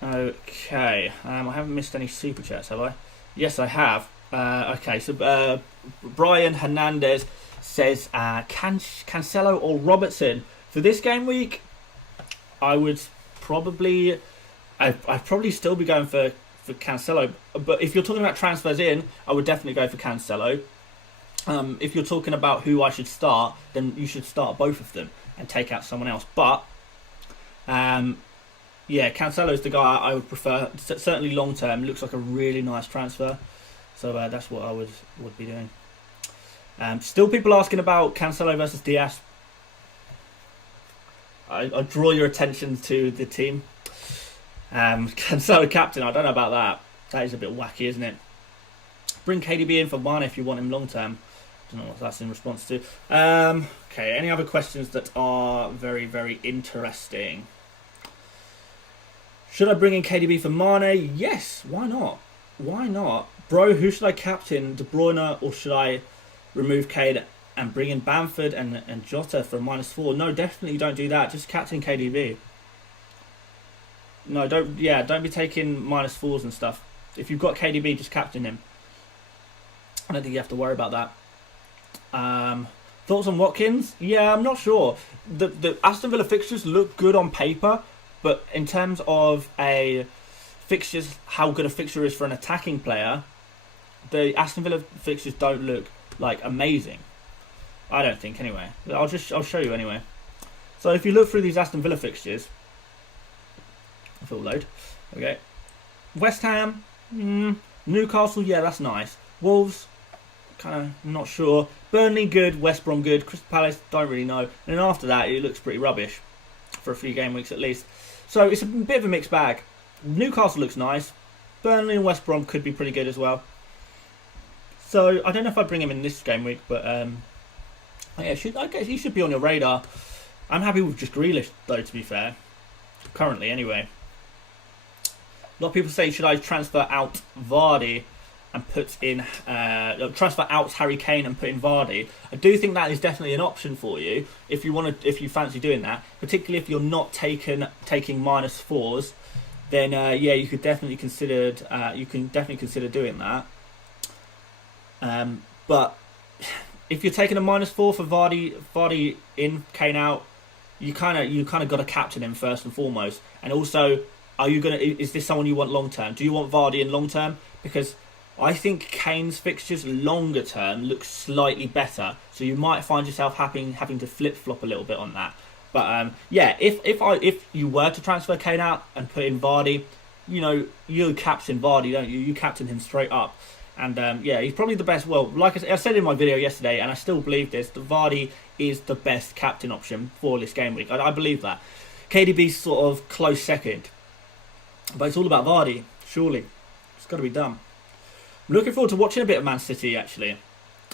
Okay. I haven't missed any super chats, have I? Yes, I have. Okay, so Brian Hernandez says Cancelo or Robertson. For this game week, I'd probably still be going for Cancelo. But if you're talking about transfers in, I would definitely go for Cancelo. If you're talking about who I should start, then you should start both of them and take out someone else. But yeah, Cancelo is the guy I would prefer. Certainly long term, looks like a really nice transfer. So that's what I would be doing. Still people asking about Cancelo versus Diaz. I draw your attention to the team. Cancelo captain, I don't know about that. That is a bit wacky, isn't it? Bring KDB in for Mane if you want him long term. I don't know what that's in response to. Okay, any other questions that are very, very interesting? Should I bring in KDB for Mane? Yes, why not? Why not? Bro, who should I captain? De Bruyne, or should I remove Kane and bring in Bamford and Jota for -4? No, definitely don't do that. Just captain KDB. No, don't be taking -4s and stuff. If you've got KDB, just captain him. I don't think you have to worry about that. Thoughts on Watkins? Yeah, I'm not sure. The Aston Villa fixtures look good on paper, but in terms of fixtures, how good a fixture is for an attacking player, the Aston Villa fixtures don't look like amazing. I don't think anyway. I'll show you anyway. So if you look through these Aston Villa fixtures, if it'll load. Okay. West Ham, Newcastle, yeah, that's nice. Wolves, kind of not sure. Burnley, good. West Brom, good. Crystal Palace, don't really know. And then after that, it looks pretty rubbish for a few game weeks at least. So it's a bit of a mixed bag. Newcastle looks nice. Burnley and West Brom could be pretty good as well. So I don't know if I bring him in this game week, but yeah, I guess he should be on your radar. I'm happy with just Grealish though, to be fair. Currently, anyway. A lot of people say, should I transfer out Vardy and put in transfer out Harry Kane and put in Vardy? I do think that is definitely an option for you if you fancy doing that, particularly if you're not taking -4s. then yeah, you could definitely consider doing that. But if you're taking a -4 for Vardy in, Kane out, you kind of got to captain him first and foremost. And also, is this someone you want long term? Do you want Vardy in long term? Because I think Kane's fixtures longer term look slightly better, so you might find yourself having to flip flop a little bit on that. But yeah, if you were to transfer Kane out and put in Vardy, you captain Vardy, don't you? You captain him straight up. And yeah, he's probably the best. Well, like I said in my video yesterday, and I still believe this, the Vardy is the best captain option for this game week. I believe that. KDB's sort of close second. But it's all about Vardy, surely. It's got to be done. I'm looking forward to watching a bit of Man City, actually,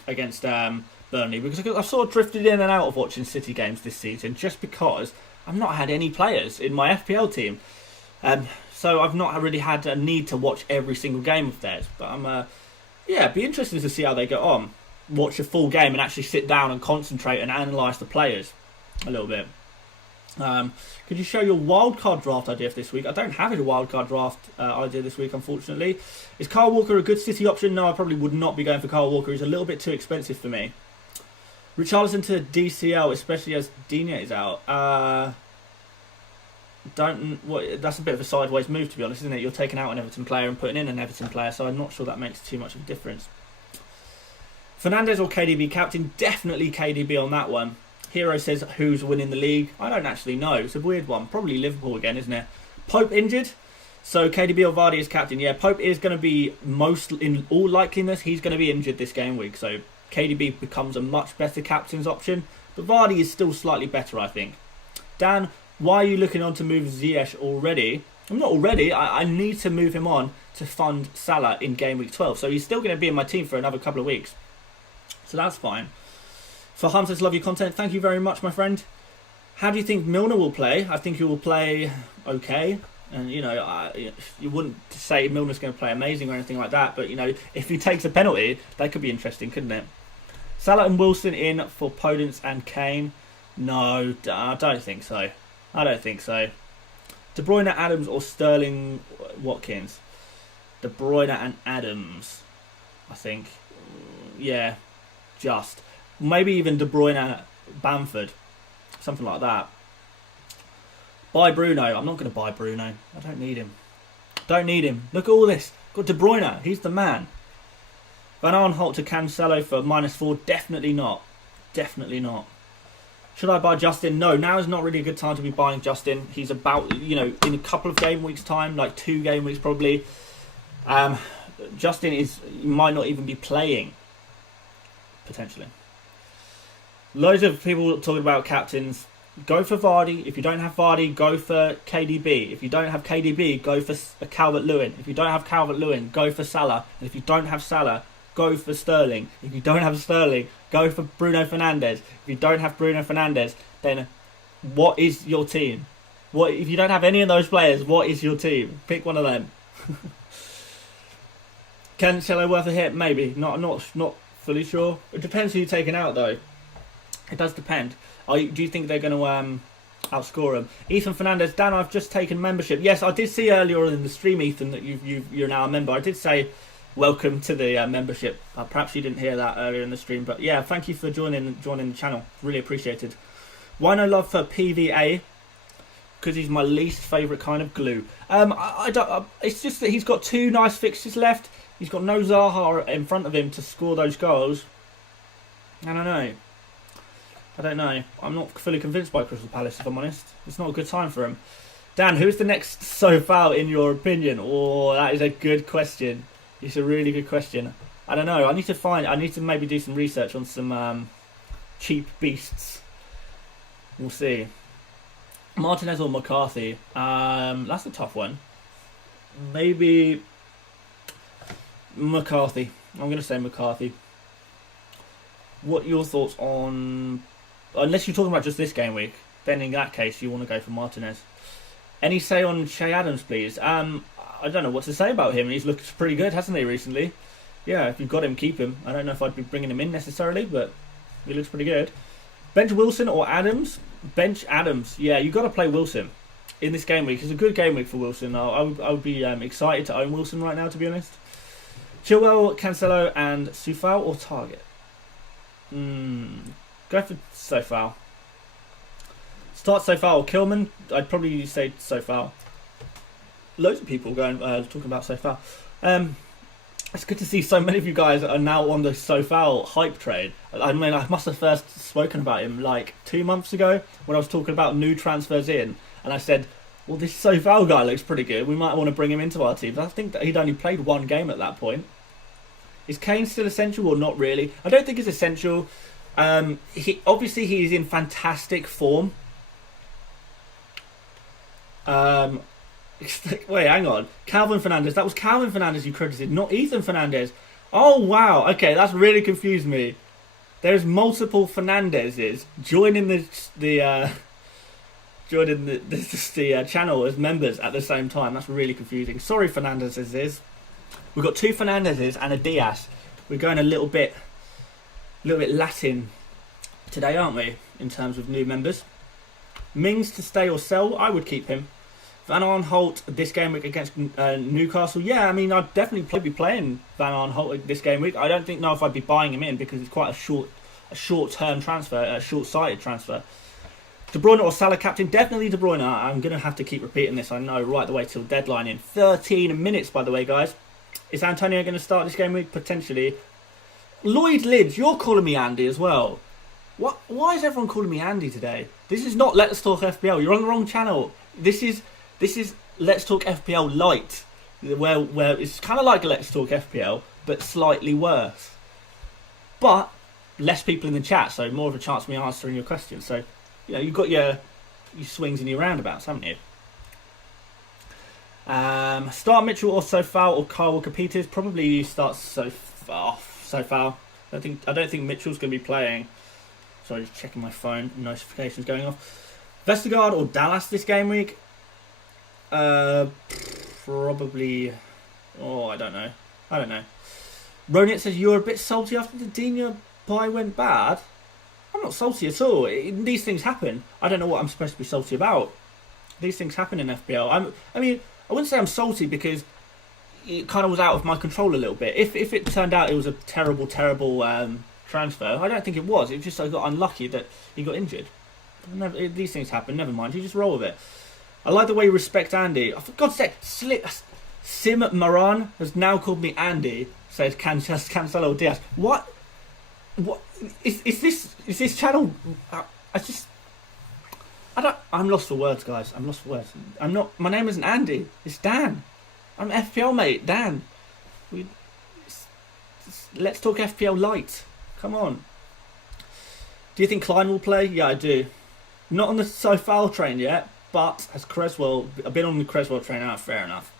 against Burnley, because I've sort of drifted in and out of watching City games this season just because I've not had any players in my FPL team. So I've not really had a need to watch every single game of theirs. But yeah, it'd be interesting to see how they get on. Watch a full game and actually sit down and concentrate and analyse the players a little bit. Could you show your wildcard draft idea for this week? I don't have a wildcard draft idea this week, unfortunately. Is Kyle Walker a good City option? No, I probably would not be going for Kyle Walker. He's a little bit too expensive for me. Richarlison to DCL, especially as Diaz is out. That's a bit of a sideways move, to be honest, isn't it? You're taking out an Everton player and putting in an Everton player, so I'm not sure that makes too much of a difference. Fernandes or KDB captain? Definitely KDB on that one. Hero says, who's winning the league? I don't actually know. It's a weird one. Probably Liverpool again, isn't it? Pope injured. So KDB or Vardy is captain. Yeah, Pope is going to be, in all likeliness, he's going to be injured this game week. So KDB becomes a much better captain's option. But Vardy is still slightly better, I think. Dan, why are you looking on to move Ziyech already? I'm not already. I need to move him on to fund Salah in game week 12. So he's still going to be in my team for another couple of weeks. So that's fine. For Hunters, love your content. Thank you very much, my friend. How do you think Milner will play? I think he will play okay. And, you wouldn't say Milner's going to play amazing or anything like that. But, if he takes a penalty, that could be interesting, couldn't it? Salah and Wilson in for Podence and Kane. No, I don't think so. I don't think so. De Bruyne, Adams or Sterling, Watkins? De Bruyne and Adams, I think. Yeah, just. Maybe even De Bruyne, Bamford. Something like that. Buy Bruno. I'm not going to buy Bruno. I don't need him. Don't need him. Look at all this. Got De Bruyne. He's the man. Van Aanholt to Cancelo for -4. Definitely not. Definitely not. Should I buy Justin? No, now is not really a good time to be buying Justin. He's about, in a couple of game weeks' time, like 2 game weeks probably. Justin might not even be playing. Potentially. Loads of people talking about captains. Go for Vardy. If you don't have Vardy, go for KDB. If you don't have KDB, go for Calvert-Lewin. If you don't have Calvert-Lewin, go for Salah. And if you don't have Salah, go for Sterling. If you don't have Sterling, go for Bruno Fernandes. If you don't have Bruno Fernandes, then what is your team? If you don't have any of those players, what is your team? Pick one of them. Cancelo worth a hit? Maybe. Not fully sure. It depends who you're taking out, though. It does depend. Do you think they're going to outscore him? Ethan Fernandez, Dan, I've just taken membership. Yes, I did see earlier in the stream, Ethan, that you're now a member. I did say welcome to the membership. Perhaps you didn't hear that earlier in the stream, but yeah, thank you for joining the channel. Really appreciated. Why no love for PVA? Because he's my least favourite kind of glue. I don't. It's just that he's got 2 nice fixtures left. He's got no Zaha in front of him to score those goals. I don't know. I'm not fully convinced by Crystal Palace, if I'm honest. It's not a good time for him. Dan, who's the next so foul in your opinion? Oh, that is a good question. It's a really good question. I don't know. I need to maybe do some research on some cheap beasts. We'll see. Martinez or McCarthy? That's a tough one. Maybe McCarthy. I'm going to say McCarthy. What are your thoughts on... Unless you're talking about just this game week, then in that case you want to go for Martinez. Any say on Che Adams, please? I don't know what to say about him. He's looked pretty good, hasn't he, recently? Yeah, if you've got him, keep him. I don't know if I'd be bringing him in necessarily, but he looks pretty good. Bench Wilson or Adams? Bench Adams. Yeah, you've got to play Wilson. in this game week. It's a good game week for Wilson. I would be excited to own Wilson right now, to be honest. Chilwell, Cancelo, and Sufal or Target? Go for Sofal. Start Sofal or Kilman. I'd probably say Sofal. Loads of people going talking about Sofal. It's good to see so many of you guys are now on the Sofal hype train. I mean, I must have first spoken about him like 2 months ago when I was talking about new transfers in, and I said, well, this Sofal guy looks pretty good. We might want to bring him into our team. But I think that he'd only played one game at that point. Is Kane still essential or not really? I don't think it's essential. Obviously he is in fantastic form. Wait, hang on. Calvin Fernandes. That was Calvin Fernandes you credited, not Ethan Fernandes. Oh Oh wow, okay, that's really confused me. There's multiple Fernandeses joining the channel as members at the same time. That's really confusing. Sorry, Fernandeses. We've got two Fernandeses and a Diaz. We're going a little bit Latin today, aren't we? In terms of new members. Mings to stay or sell. I would keep him. Van Aanholt this game week against Newcastle. Yeah, I mean, I'd definitely be playing Van Aanholt this game week. I don't know if I'd be buying him in because it's quite a short-term transfer, a short-sighted transfer. De Bruyne or Salah captain? Definitely De Bruyne. I'm going to have to keep repeating this, I know, right the way till deadline in 13 minutes, by the way, guys. Is Antonio going to start this game week? Potentially. Lloyd Lids, you're calling me Andy as well. What? Why is everyone calling me Andy today? This is not Let's Talk FPL. You're on the wrong channel. This is Let's Talk FPL Lite, where it's kind of like Let's Talk FPL, but slightly worse. But less people in the chat, so more of a chance of me answering your questions. So, you know, you've got your swings and your roundabouts, haven't you? Start Mitchell or Sofal or Kyle Walker-Peters? Probably start Sofal. I don't think Mitchell's going to be playing. Sorry, just checking my phone. Notifications going off. Vestergaard or Dallas this game week? Probably. Oh, I don't know. Ronit says you're a bit salty after the Digne buy went bad. I'm not salty at all. These things happen. I don't know what I'm supposed to be salty about. These things happen in FPL. I mean, I wouldn't say I'm salty because it kind of was out of my control a little bit. If it turned out it was a terrible transfer, I don't think it was. It just I got unlucky that he got injured. These things happen. Never mind. You just roll with it. I like the way you respect Andy. Oh, for God's sake, Sim Maran has now called me Andy. Says Cancelo or Diaz. What is this channel? I'm lost for words, guys. I'm lost for words. My name isn't Andy. It's Dan. I'm FPL mate, Dan. Let's talk FPL light. Come on. Do you think Klein will play? Yeah, I do. Not on the Sofal train yet, but as Creswell, I've been on the Creswell train now. Fair enough.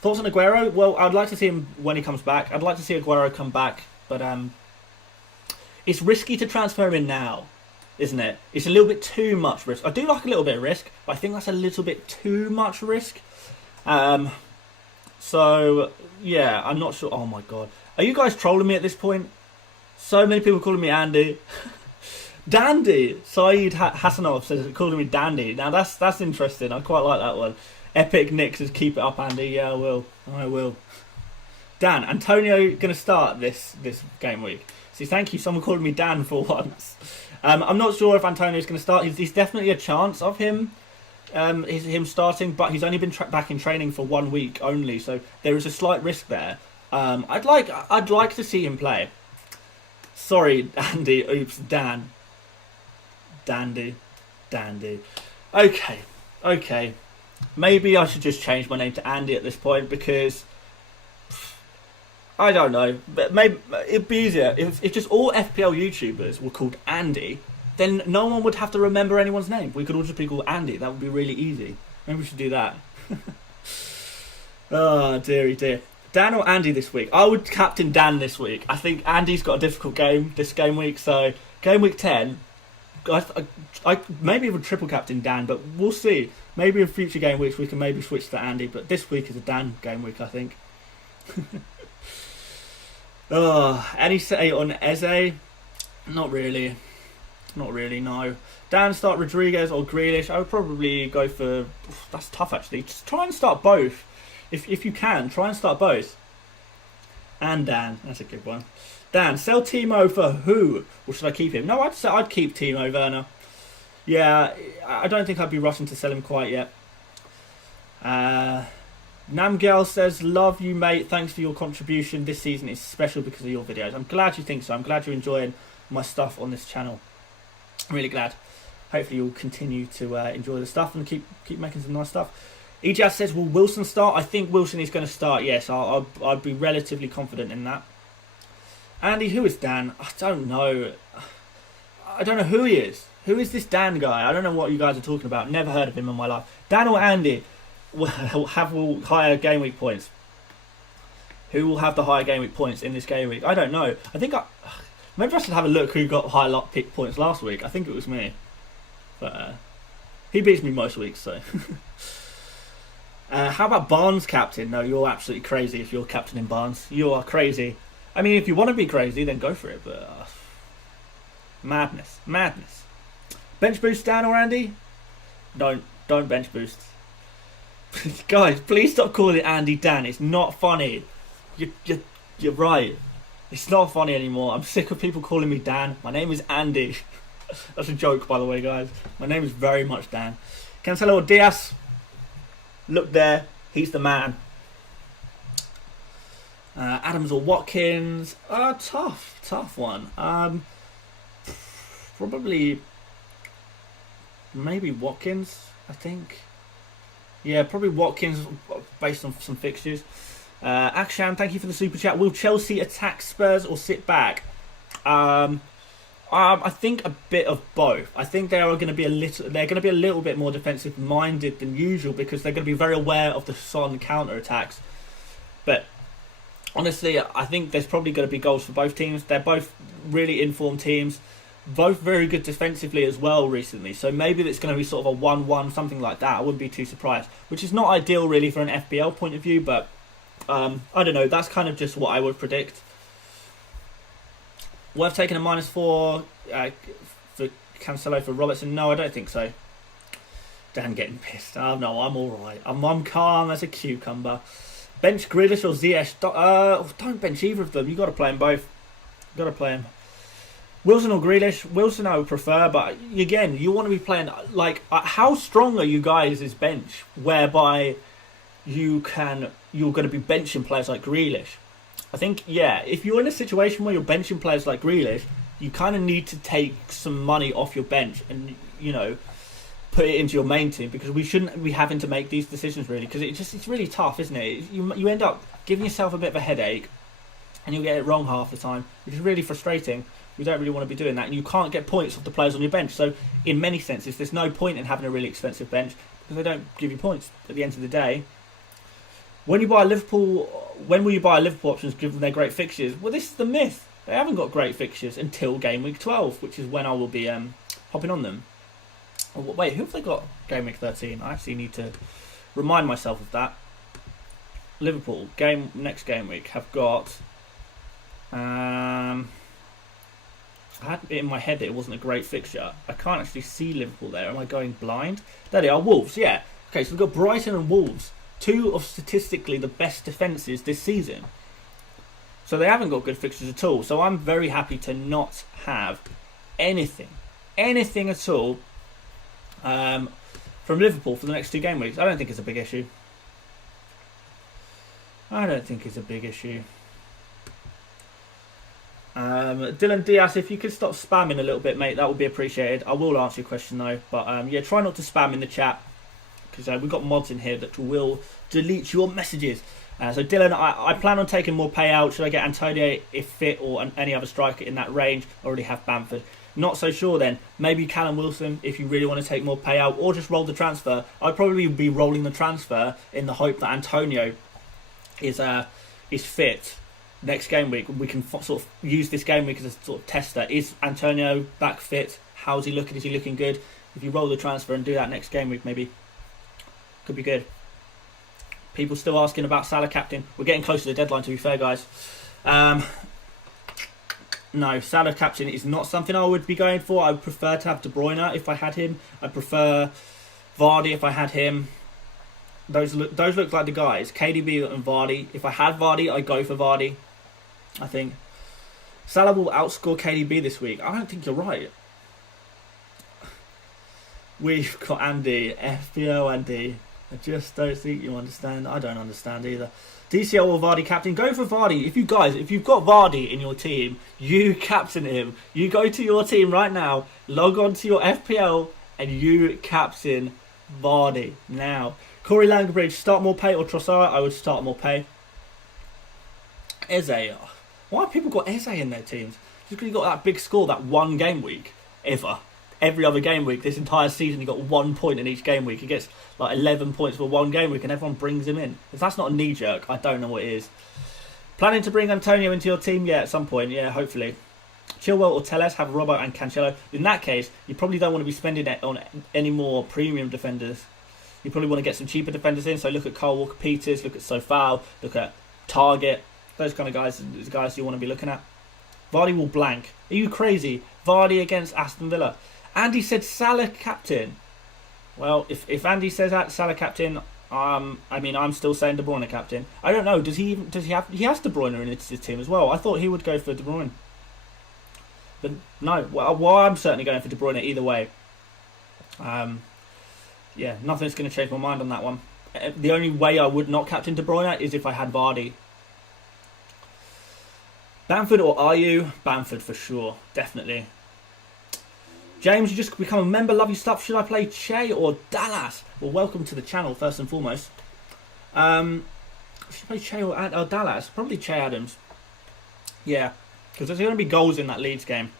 Thoughts on Aguero? Well, I'd like to see him when he comes back. I'd like to see Aguero come back, but it's risky to transfer him in now, isn't it? It's a little bit too much risk. I do like a little bit of risk, but I think that's a little bit too much risk. So yeah, I'm not sure. Oh my god, are you guys trolling me at this point? So many people calling me Andy. Dandy. Saeed Hassanov says calling me Dandy. Now that's interesting. I quite like that one. Epic Nick says keep it up, Andy. Yeah, I will. Dan, Antonio going to start this game week. See, thank you. Someone called me Dan for once. I'm not sure if Antonio's going to start. He's definitely a chance of him starting, but he's only been back in training for 1 week only, so there is a slight risk there. I'd like to see him play. Sorry, Andy. Oops, Dan. Dandy. Okay. Maybe I should just change my name to Andy at this point because I don't know. But maybe it'd be easier if just all FPL YouTubers were called Andy. Then no one would have to remember anyone's name. We could all just be called Andy. That would be really easy. Maybe we should do that. Oh, dearie dear. Dan or Andy this week? I would captain Dan this week. I think Andy's got a difficult game this game week. So, game week 10, I maybe would triple captain Dan, but we'll see. Maybe in future game weeks we can maybe switch to Andy. But this week is a Dan game week, I think. Any say on Eze? Not really. Not really, no. Dan, start Rodriguez or Grealish. I would probably go for... That's tough, actually. Just try and start both. If you can, try and start both. And Dan. That's a good one. Dan, sell Timo for who? Or should I keep him? No, I'd keep Timo Werner. Yeah, I don't think I'd be rushing to sell him quite yet. Namgyal says, love you, mate. Thanks for your contribution. This season is special because of your videos. I'm glad you think so. I'm glad you're enjoying my stuff on this channel. I'm really glad. Hopefully you'll continue to enjoy the stuff and keep making some nice stuff. Ejaz says, will Wilson start? I think Wilson is going to start, yes. I'd be relatively confident in that. Andy, who is Dan? I don't know. I don't know who he is. Who is this Dan guy? I don't know what you guys are talking about. Never heard of him in my life. Dan or Andy will have higher game week points. Who will have the higher game week points in this game week? I don't know. I think maybe I should have a look who got high pick points last week. I think it was me. But he beats me most weeks, so. How about Barnes captain? No, you're absolutely crazy if you're captaining Barnes. You are crazy. I mean, if you want to be crazy, then go for it. But madness. Bench boost, Dan or Andy? Don't bench boost. Guys, please stop calling it Andy Dan. It's not funny. You're right. It's not funny anymore. I'm sick of people calling me Dan. My name is Andy. That's a joke, by the way, guys. My name is very much Dan. Cancelo or Diaz? Look there. He's the man. Adams or Watkins? Tough one. Probably, maybe Watkins, I think. Yeah, probably Watkins based on some fixtures. Akshan, thank you for the super chat. Will Chelsea attack Spurs or sit back? I think a bit of both. I think they're going to be a little bit more defensive minded than usual because they're going to be very aware of the Son counter attacks. But honestly, I think there's probably going to be goals for both teams. They're both really informed teams. Both very good defensively as well recently. So maybe it's going to be sort of a 1-1, something like that. I wouldn't be too surprised. Which is not ideal really for an FPL point of view. But I don't know. That's kind of just what I would predict. Worth taking a -4 for Cancelo for Robertson? No, I don't think so. Dan getting pissed. Oh no, I'm alright. I'm calm as a cucumber. Bench Grealish or Ziyech? Don't bench either of them. You got to play them both. Got to play them. Wilson or Grealish? Wilson I would prefer, but again, you want to be playing like how strong are you guys' bench whereby you're going to be benching players like Grealish? I think, yeah, if you're in a situation where you're benching players like Grealish, you kind of need to take some money off your bench and, put it into your main team because we shouldn't be having to make these decisions really because it's really tough, isn't it? You end up giving yourself a bit of a headache and you'll get it wrong half the time, which is really frustrating. We don't really want to be doing that, and you can't get points off the players on your bench. So in many senses, there's no point in having a really expensive bench because they don't give you points at the end of the day. When will you buy Liverpool options given their great fixtures? Well, this is the myth. They haven't got great fixtures until game week 12, which is when I will be hopping on them. Oh, wait, who have they got game week 13? I actually need to remind myself of that. Liverpool, next game week, have got... I had it in my head that it wasn't a great fixture. I can't actually see Liverpool there. Am I going blind? There they are, Wolves, yeah. Okay, so we've got Brighton and Wolves. Two of statistically the best defences this season. So they haven't got good fixtures at all. So I'm very happy to not have anything at all from Liverpool for the next 2 game weeks. I don't think it's a big issue. Dylan Diaz, if you could stop spamming a little bit, mate, that would be appreciated. I will answer your question though. But yeah, try not to spam in the chat. Because we've got mods in here that will delete your messages. So Dylan, I plan on taking more payout. Should I get Antonio if fit or any other striker in that range? I already have Bamford. Not so sure then. Maybe Callum Wilson if you really want to take more payout or just roll the transfer. I'd probably be rolling the transfer in the hope that Antonio is fit next game week. We can sort of use this game week as a sort of tester. Is Antonio back fit? How's he looking? Is he looking good? If you roll the transfer and do that next game week, maybe could be good. People still asking about Salah captain. We're getting close to the deadline, to be fair, guys. No, Salah captain is not something I would be going for. I would prefer to have De Bruyne if I had him. I'd prefer Vardy if I had him. Those look like the guys. KDB and Vardy. If I had Vardy, I'd go for Vardy. I think Salah will outscore KDB this week. I don't think you're right. We've got Andy, FPL Andy. I just don't think you understand. I don't understand either. DCL or Vardy captain? Go for Vardy. If you've got Vardy in your team, you captain him. You go to your team right now, log on to your FPL, and you captain Vardy now. Corey Langbridge, start more pay or Trossard? I would start more pay. Eze. Why have people got Eze in their teams? Just because he got that big score that one game week ever. Every other game week, this entire season, he got 1 point in each game week. He gets like 11 points for one game week, and everyone brings him in. If that's not a knee jerk, I don't know what it is. Planning to bring Antonio into your team? Yeah, at some point. Yeah, hopefully. Chilwell or Telles have Robbo and Cancelo. In that case, you probably don't want to be spending it on any more premium defenders. You probably want to get some cheaper defenders in. So look at Kyle Walker-Peters, look at Sofal, look at Target. Those kind of guys are the guys you want to be looking at. Vardy will blank. Are you crazy? Vardy against Aston Villa. Andy said Salah captain. Well, if Andy says that Salah captain, I mean I'm still saying De Bruyne captain. I don't know. Does he has De Bruyne in his team as well? I thought he would go for De Bruyne. But no. Well, I'm certainly going for De Bruyne either way. Yeah, nothing's going to change my mind on that one. The only way I would not captain De Bruyne is if I had Vardy. Bamford or are you? Bamford for sure, definitely. James, you just become a member. Love your stuff. Should I play Che or Dallas? Well, welcome to the channel, first and foremost. Should I play Che or Dallas? Probably Che Adams. Yeah, because there's going to be goals in that Leeds game.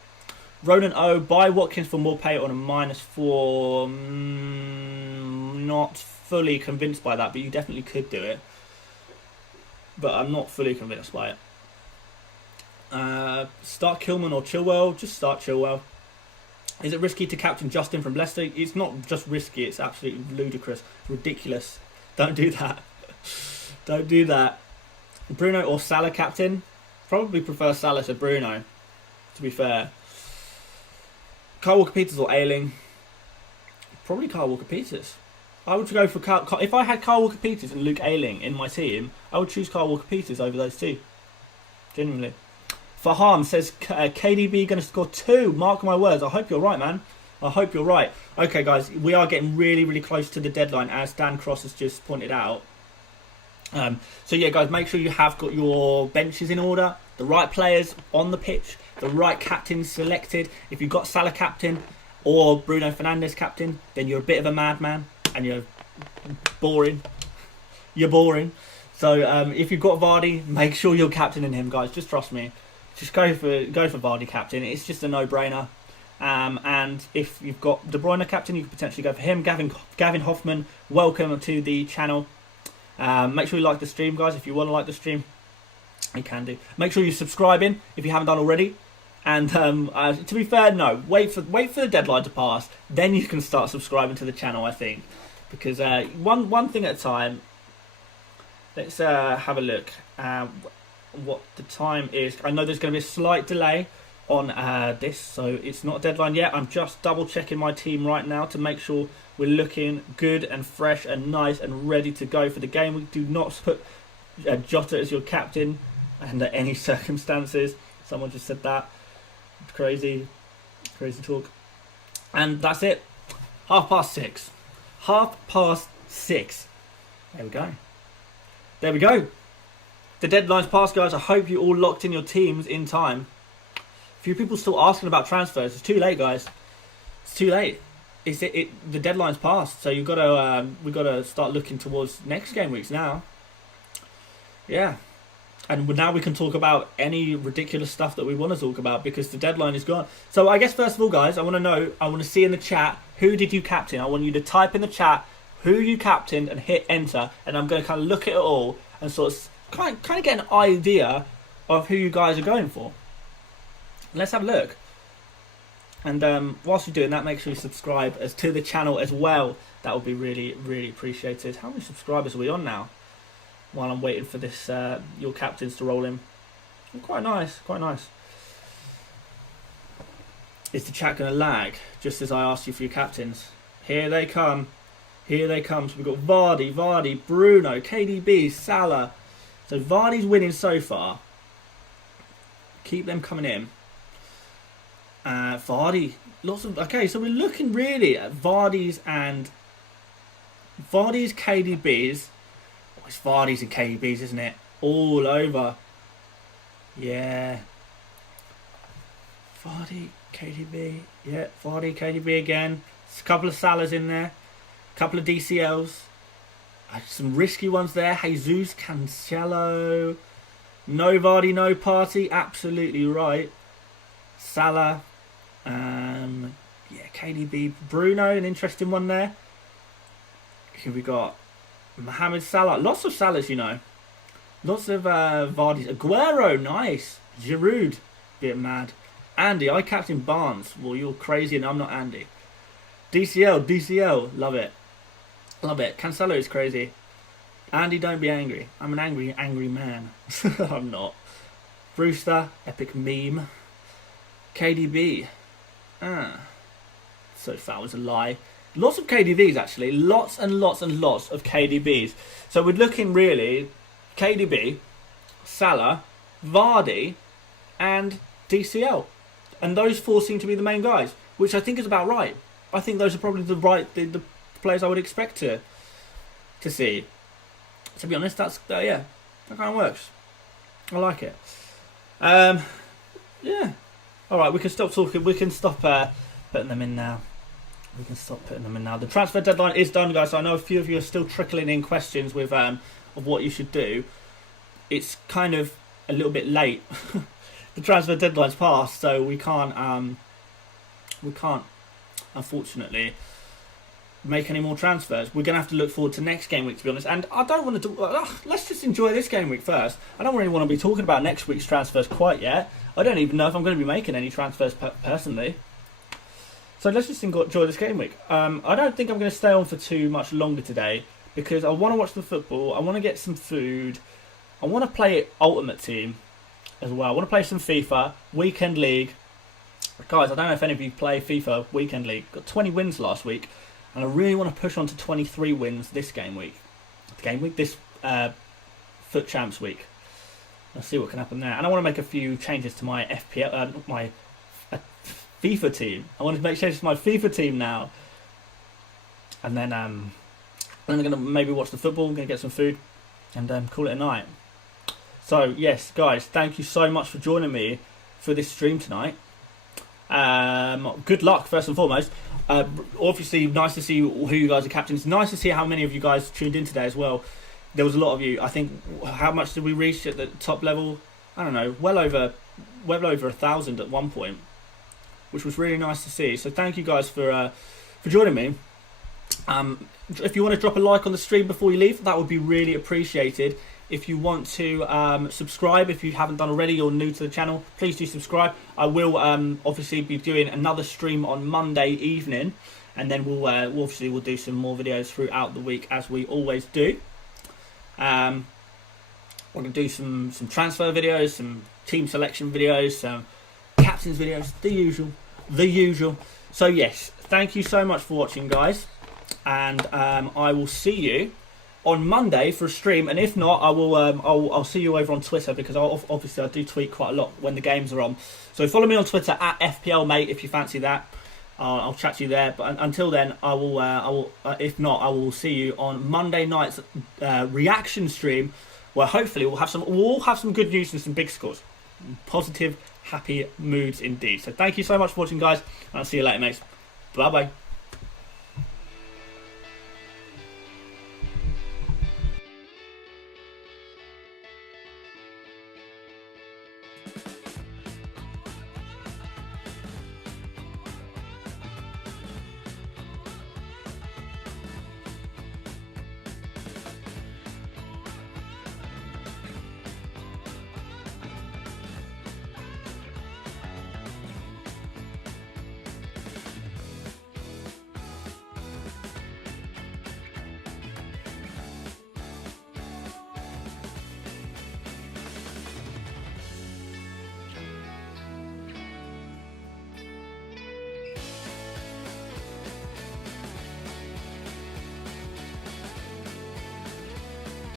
Ronan O, buy Watkins for more pay on a -4. Not fully convinced by that, but you definitely could do it. But I'm not fully convinced by it. Start Kilman or Chilwell? Just start Chilwell. Is it risky to captain Justin from Leicester? It's not just risky, it's absolutely ludicrous. Ridiculous. Don't do that. Don't do that. Bruno or Salah captain? Probably prefer Salah to Bruno, to be fair. Kyle Walker-Peters or Ayling? Probably Kyle Walker-Peters. I would go for if I had Kyle Walker-Peters and Luke Ayling in my team, I would choose Kyle Walker-Peters over those two. Genuinely. Faham says KDB going to score 2. Mark my words. I hope you're right, man. I hope you're right. Okay, guys, we are getting really, really close to the deadline, as Dan Cross has just pointed out. So yeah, guys, make sure you have got your benches in order, the right players on the pitch, the right captains selected. If you've got Salah captain or Bruno Fernandes captain, then you're a bit of a madman and you're boring. You're boring. So if you've got Vardy, make sure you're captaining him, guys. Just trust me. Just go for Vardy captain. It's just a no-brainer. And if you've got De Bruyne captain, you could potentially go for him. Gavin Hoffman, welcome to the channel. Make sure you like the stream, guys. If you want to like the stream, you can do. Make sure you're subscribing if you haven't done already. And to be fair, no, wait for the deadline to pass. Then you can start subscribing to the channel, I think, because one thing at a time. Let's have a look. What the time is. I know there's going to be a slight delay on this, so it's not a deadline yet. I'm just double checking my team right now to make sure we're looking good and fresh and nice and ready to go for the game. We do not put Jota as your captain under any circumstances. Someone just said that. Crazy talk. And that's it. 6:30. 6:30. There we go. The deadline's passed, guys. I hope you all locked in your teams in time. A few people still asking about transfers. It's too late, guys. It's too late. The deadline's passed, so we've got to start looking towards next game weeks now. Yeah, and now we can talk about any ridiculous stuff that we want to talk about because the deadline is gone. So I guess first of all, guys, I want to see in the chat, who did you captain? I want you to type in the chat who you captained and hit enter, and I'm going to kind of look at it all and sort of kind of get an idea of who you guys are going for. Let's have a look. And whilst you're doing that, make sure you subscribe to the channel as well. That would be really, really appreciated. How many subscribers are we on now? While I'm waiting for this, your captains to roll in. Quite nice, quite nice. Is the chat going to lag just as I ask you for your captains? Here they come. Here they come. So we've got Vardy, Bruno, KDB, Salah. So Vardy's winning so far. Keep them coming in. Vardy, lots of... Okay, so we're looking really at Vardy's, KDB's. Oh, it's Vardy's and KDB's, isn't it? All over. Yeah. Vardy, KDB. Yeah, Vardy, KDB again. There's a couple of Salahs in there. A couple of DCLs. Some risky ones there. Jesus, Cancelo. No Vardy, no party. Absolutely right. Salah. Yeah, KDB. Bruno, an interesting one there. Here we got Mohamed Salah. Lots of Salahs, you know. Lots of Vardy's. Aguero, nice. Giroud, bit mad. Andy, I captain Barnes. Well, you're crazy and I'm not Andy. DCL, love it. Love it. Cancelo is crazy. Andy, don't be angry. I'm an angry man. I'm not. Brewster, epic meme. KDB. So that was a lie. Lots of KDBs actually. Lots and lots and lots of KDBs. So we're looking really KDB, Salah, Vardy, and DCL. And those four seem to be the main guys, which I think is about right. I think those are probably the players I would expect to see. To be honest, that's yeah, that kind of works. I like it. Yeah. All right, we can stop talking. We can stop putting them in now. We can stop putting them in now. The transfer deadline is done, guys. So I know a few of you are still trickling in questions with of what you should do. It's kind of a little bit late. The transfer deadline's passed, so we can't unfortunately make any more transfers. We're gonna have to look forward to next game week, to be honest. And I don't want to let's just enjoy this game week first. I don't really want to be talking about next week's transfers quite yet. I don't even know if I'm going to be making any transfers personally. So let's just enjoy this game week. I don't think I'm going to stay on for too much longer today because I want to watch the football. I want to get some food. I want to play Ultimate Team as well. I want to play some FIFA Weekend League. Guys, I don't know if any of you play FIFA Weekend League. Got 20 wins last week, and I really want to push on to 23 wins this game week. This Foot Champs week. Let's see what can happen there. And I want to make a few changes to my FPL, my FIFA team. I want to make changes to my FIFA team now. And then I'm going to maybe watch the football. I'm going to get some food and call it a night. So, yes, guys, thank you so much for joining me for this stream tonight. Good luck, first and foremost. Obviously, nice to see who you guys are captains. Nice to see how many of you guys tuned in today as well. There was a lot of you. I think, how much did we reach at the top level? I don't know, well over 1,000 at one point, which was really nice to see. So thank you guys for joining me. If you want to drop a like on the stream before you leave, that would be really appreciated. If you want to subscribe, if you haven't done already or new to the channel, please do subscribe. I will obviously be doing another stream on Monday evening, and then we'll do some more videos throughout the week as we always do. We're going to do some transfer videos, some team selection videos, some captains videos, the usual. So yes, thank you so much for watching, guys, and I will see you on Monday for a stream, and if not, I'll see you over on Twitter, because obviously I do tweet quite a lot when the games are on. So follow me on Twitter at FPL mate if you fancy that. I'll chat to you there. But until then, I will. If not, I will see you on Monday night's reaction stream, where hopefully we'll all have some good news and some big scores, positive, happy moods indeed. So thank you so much for watching, guys, and I'll see you later, mates. Bye bye.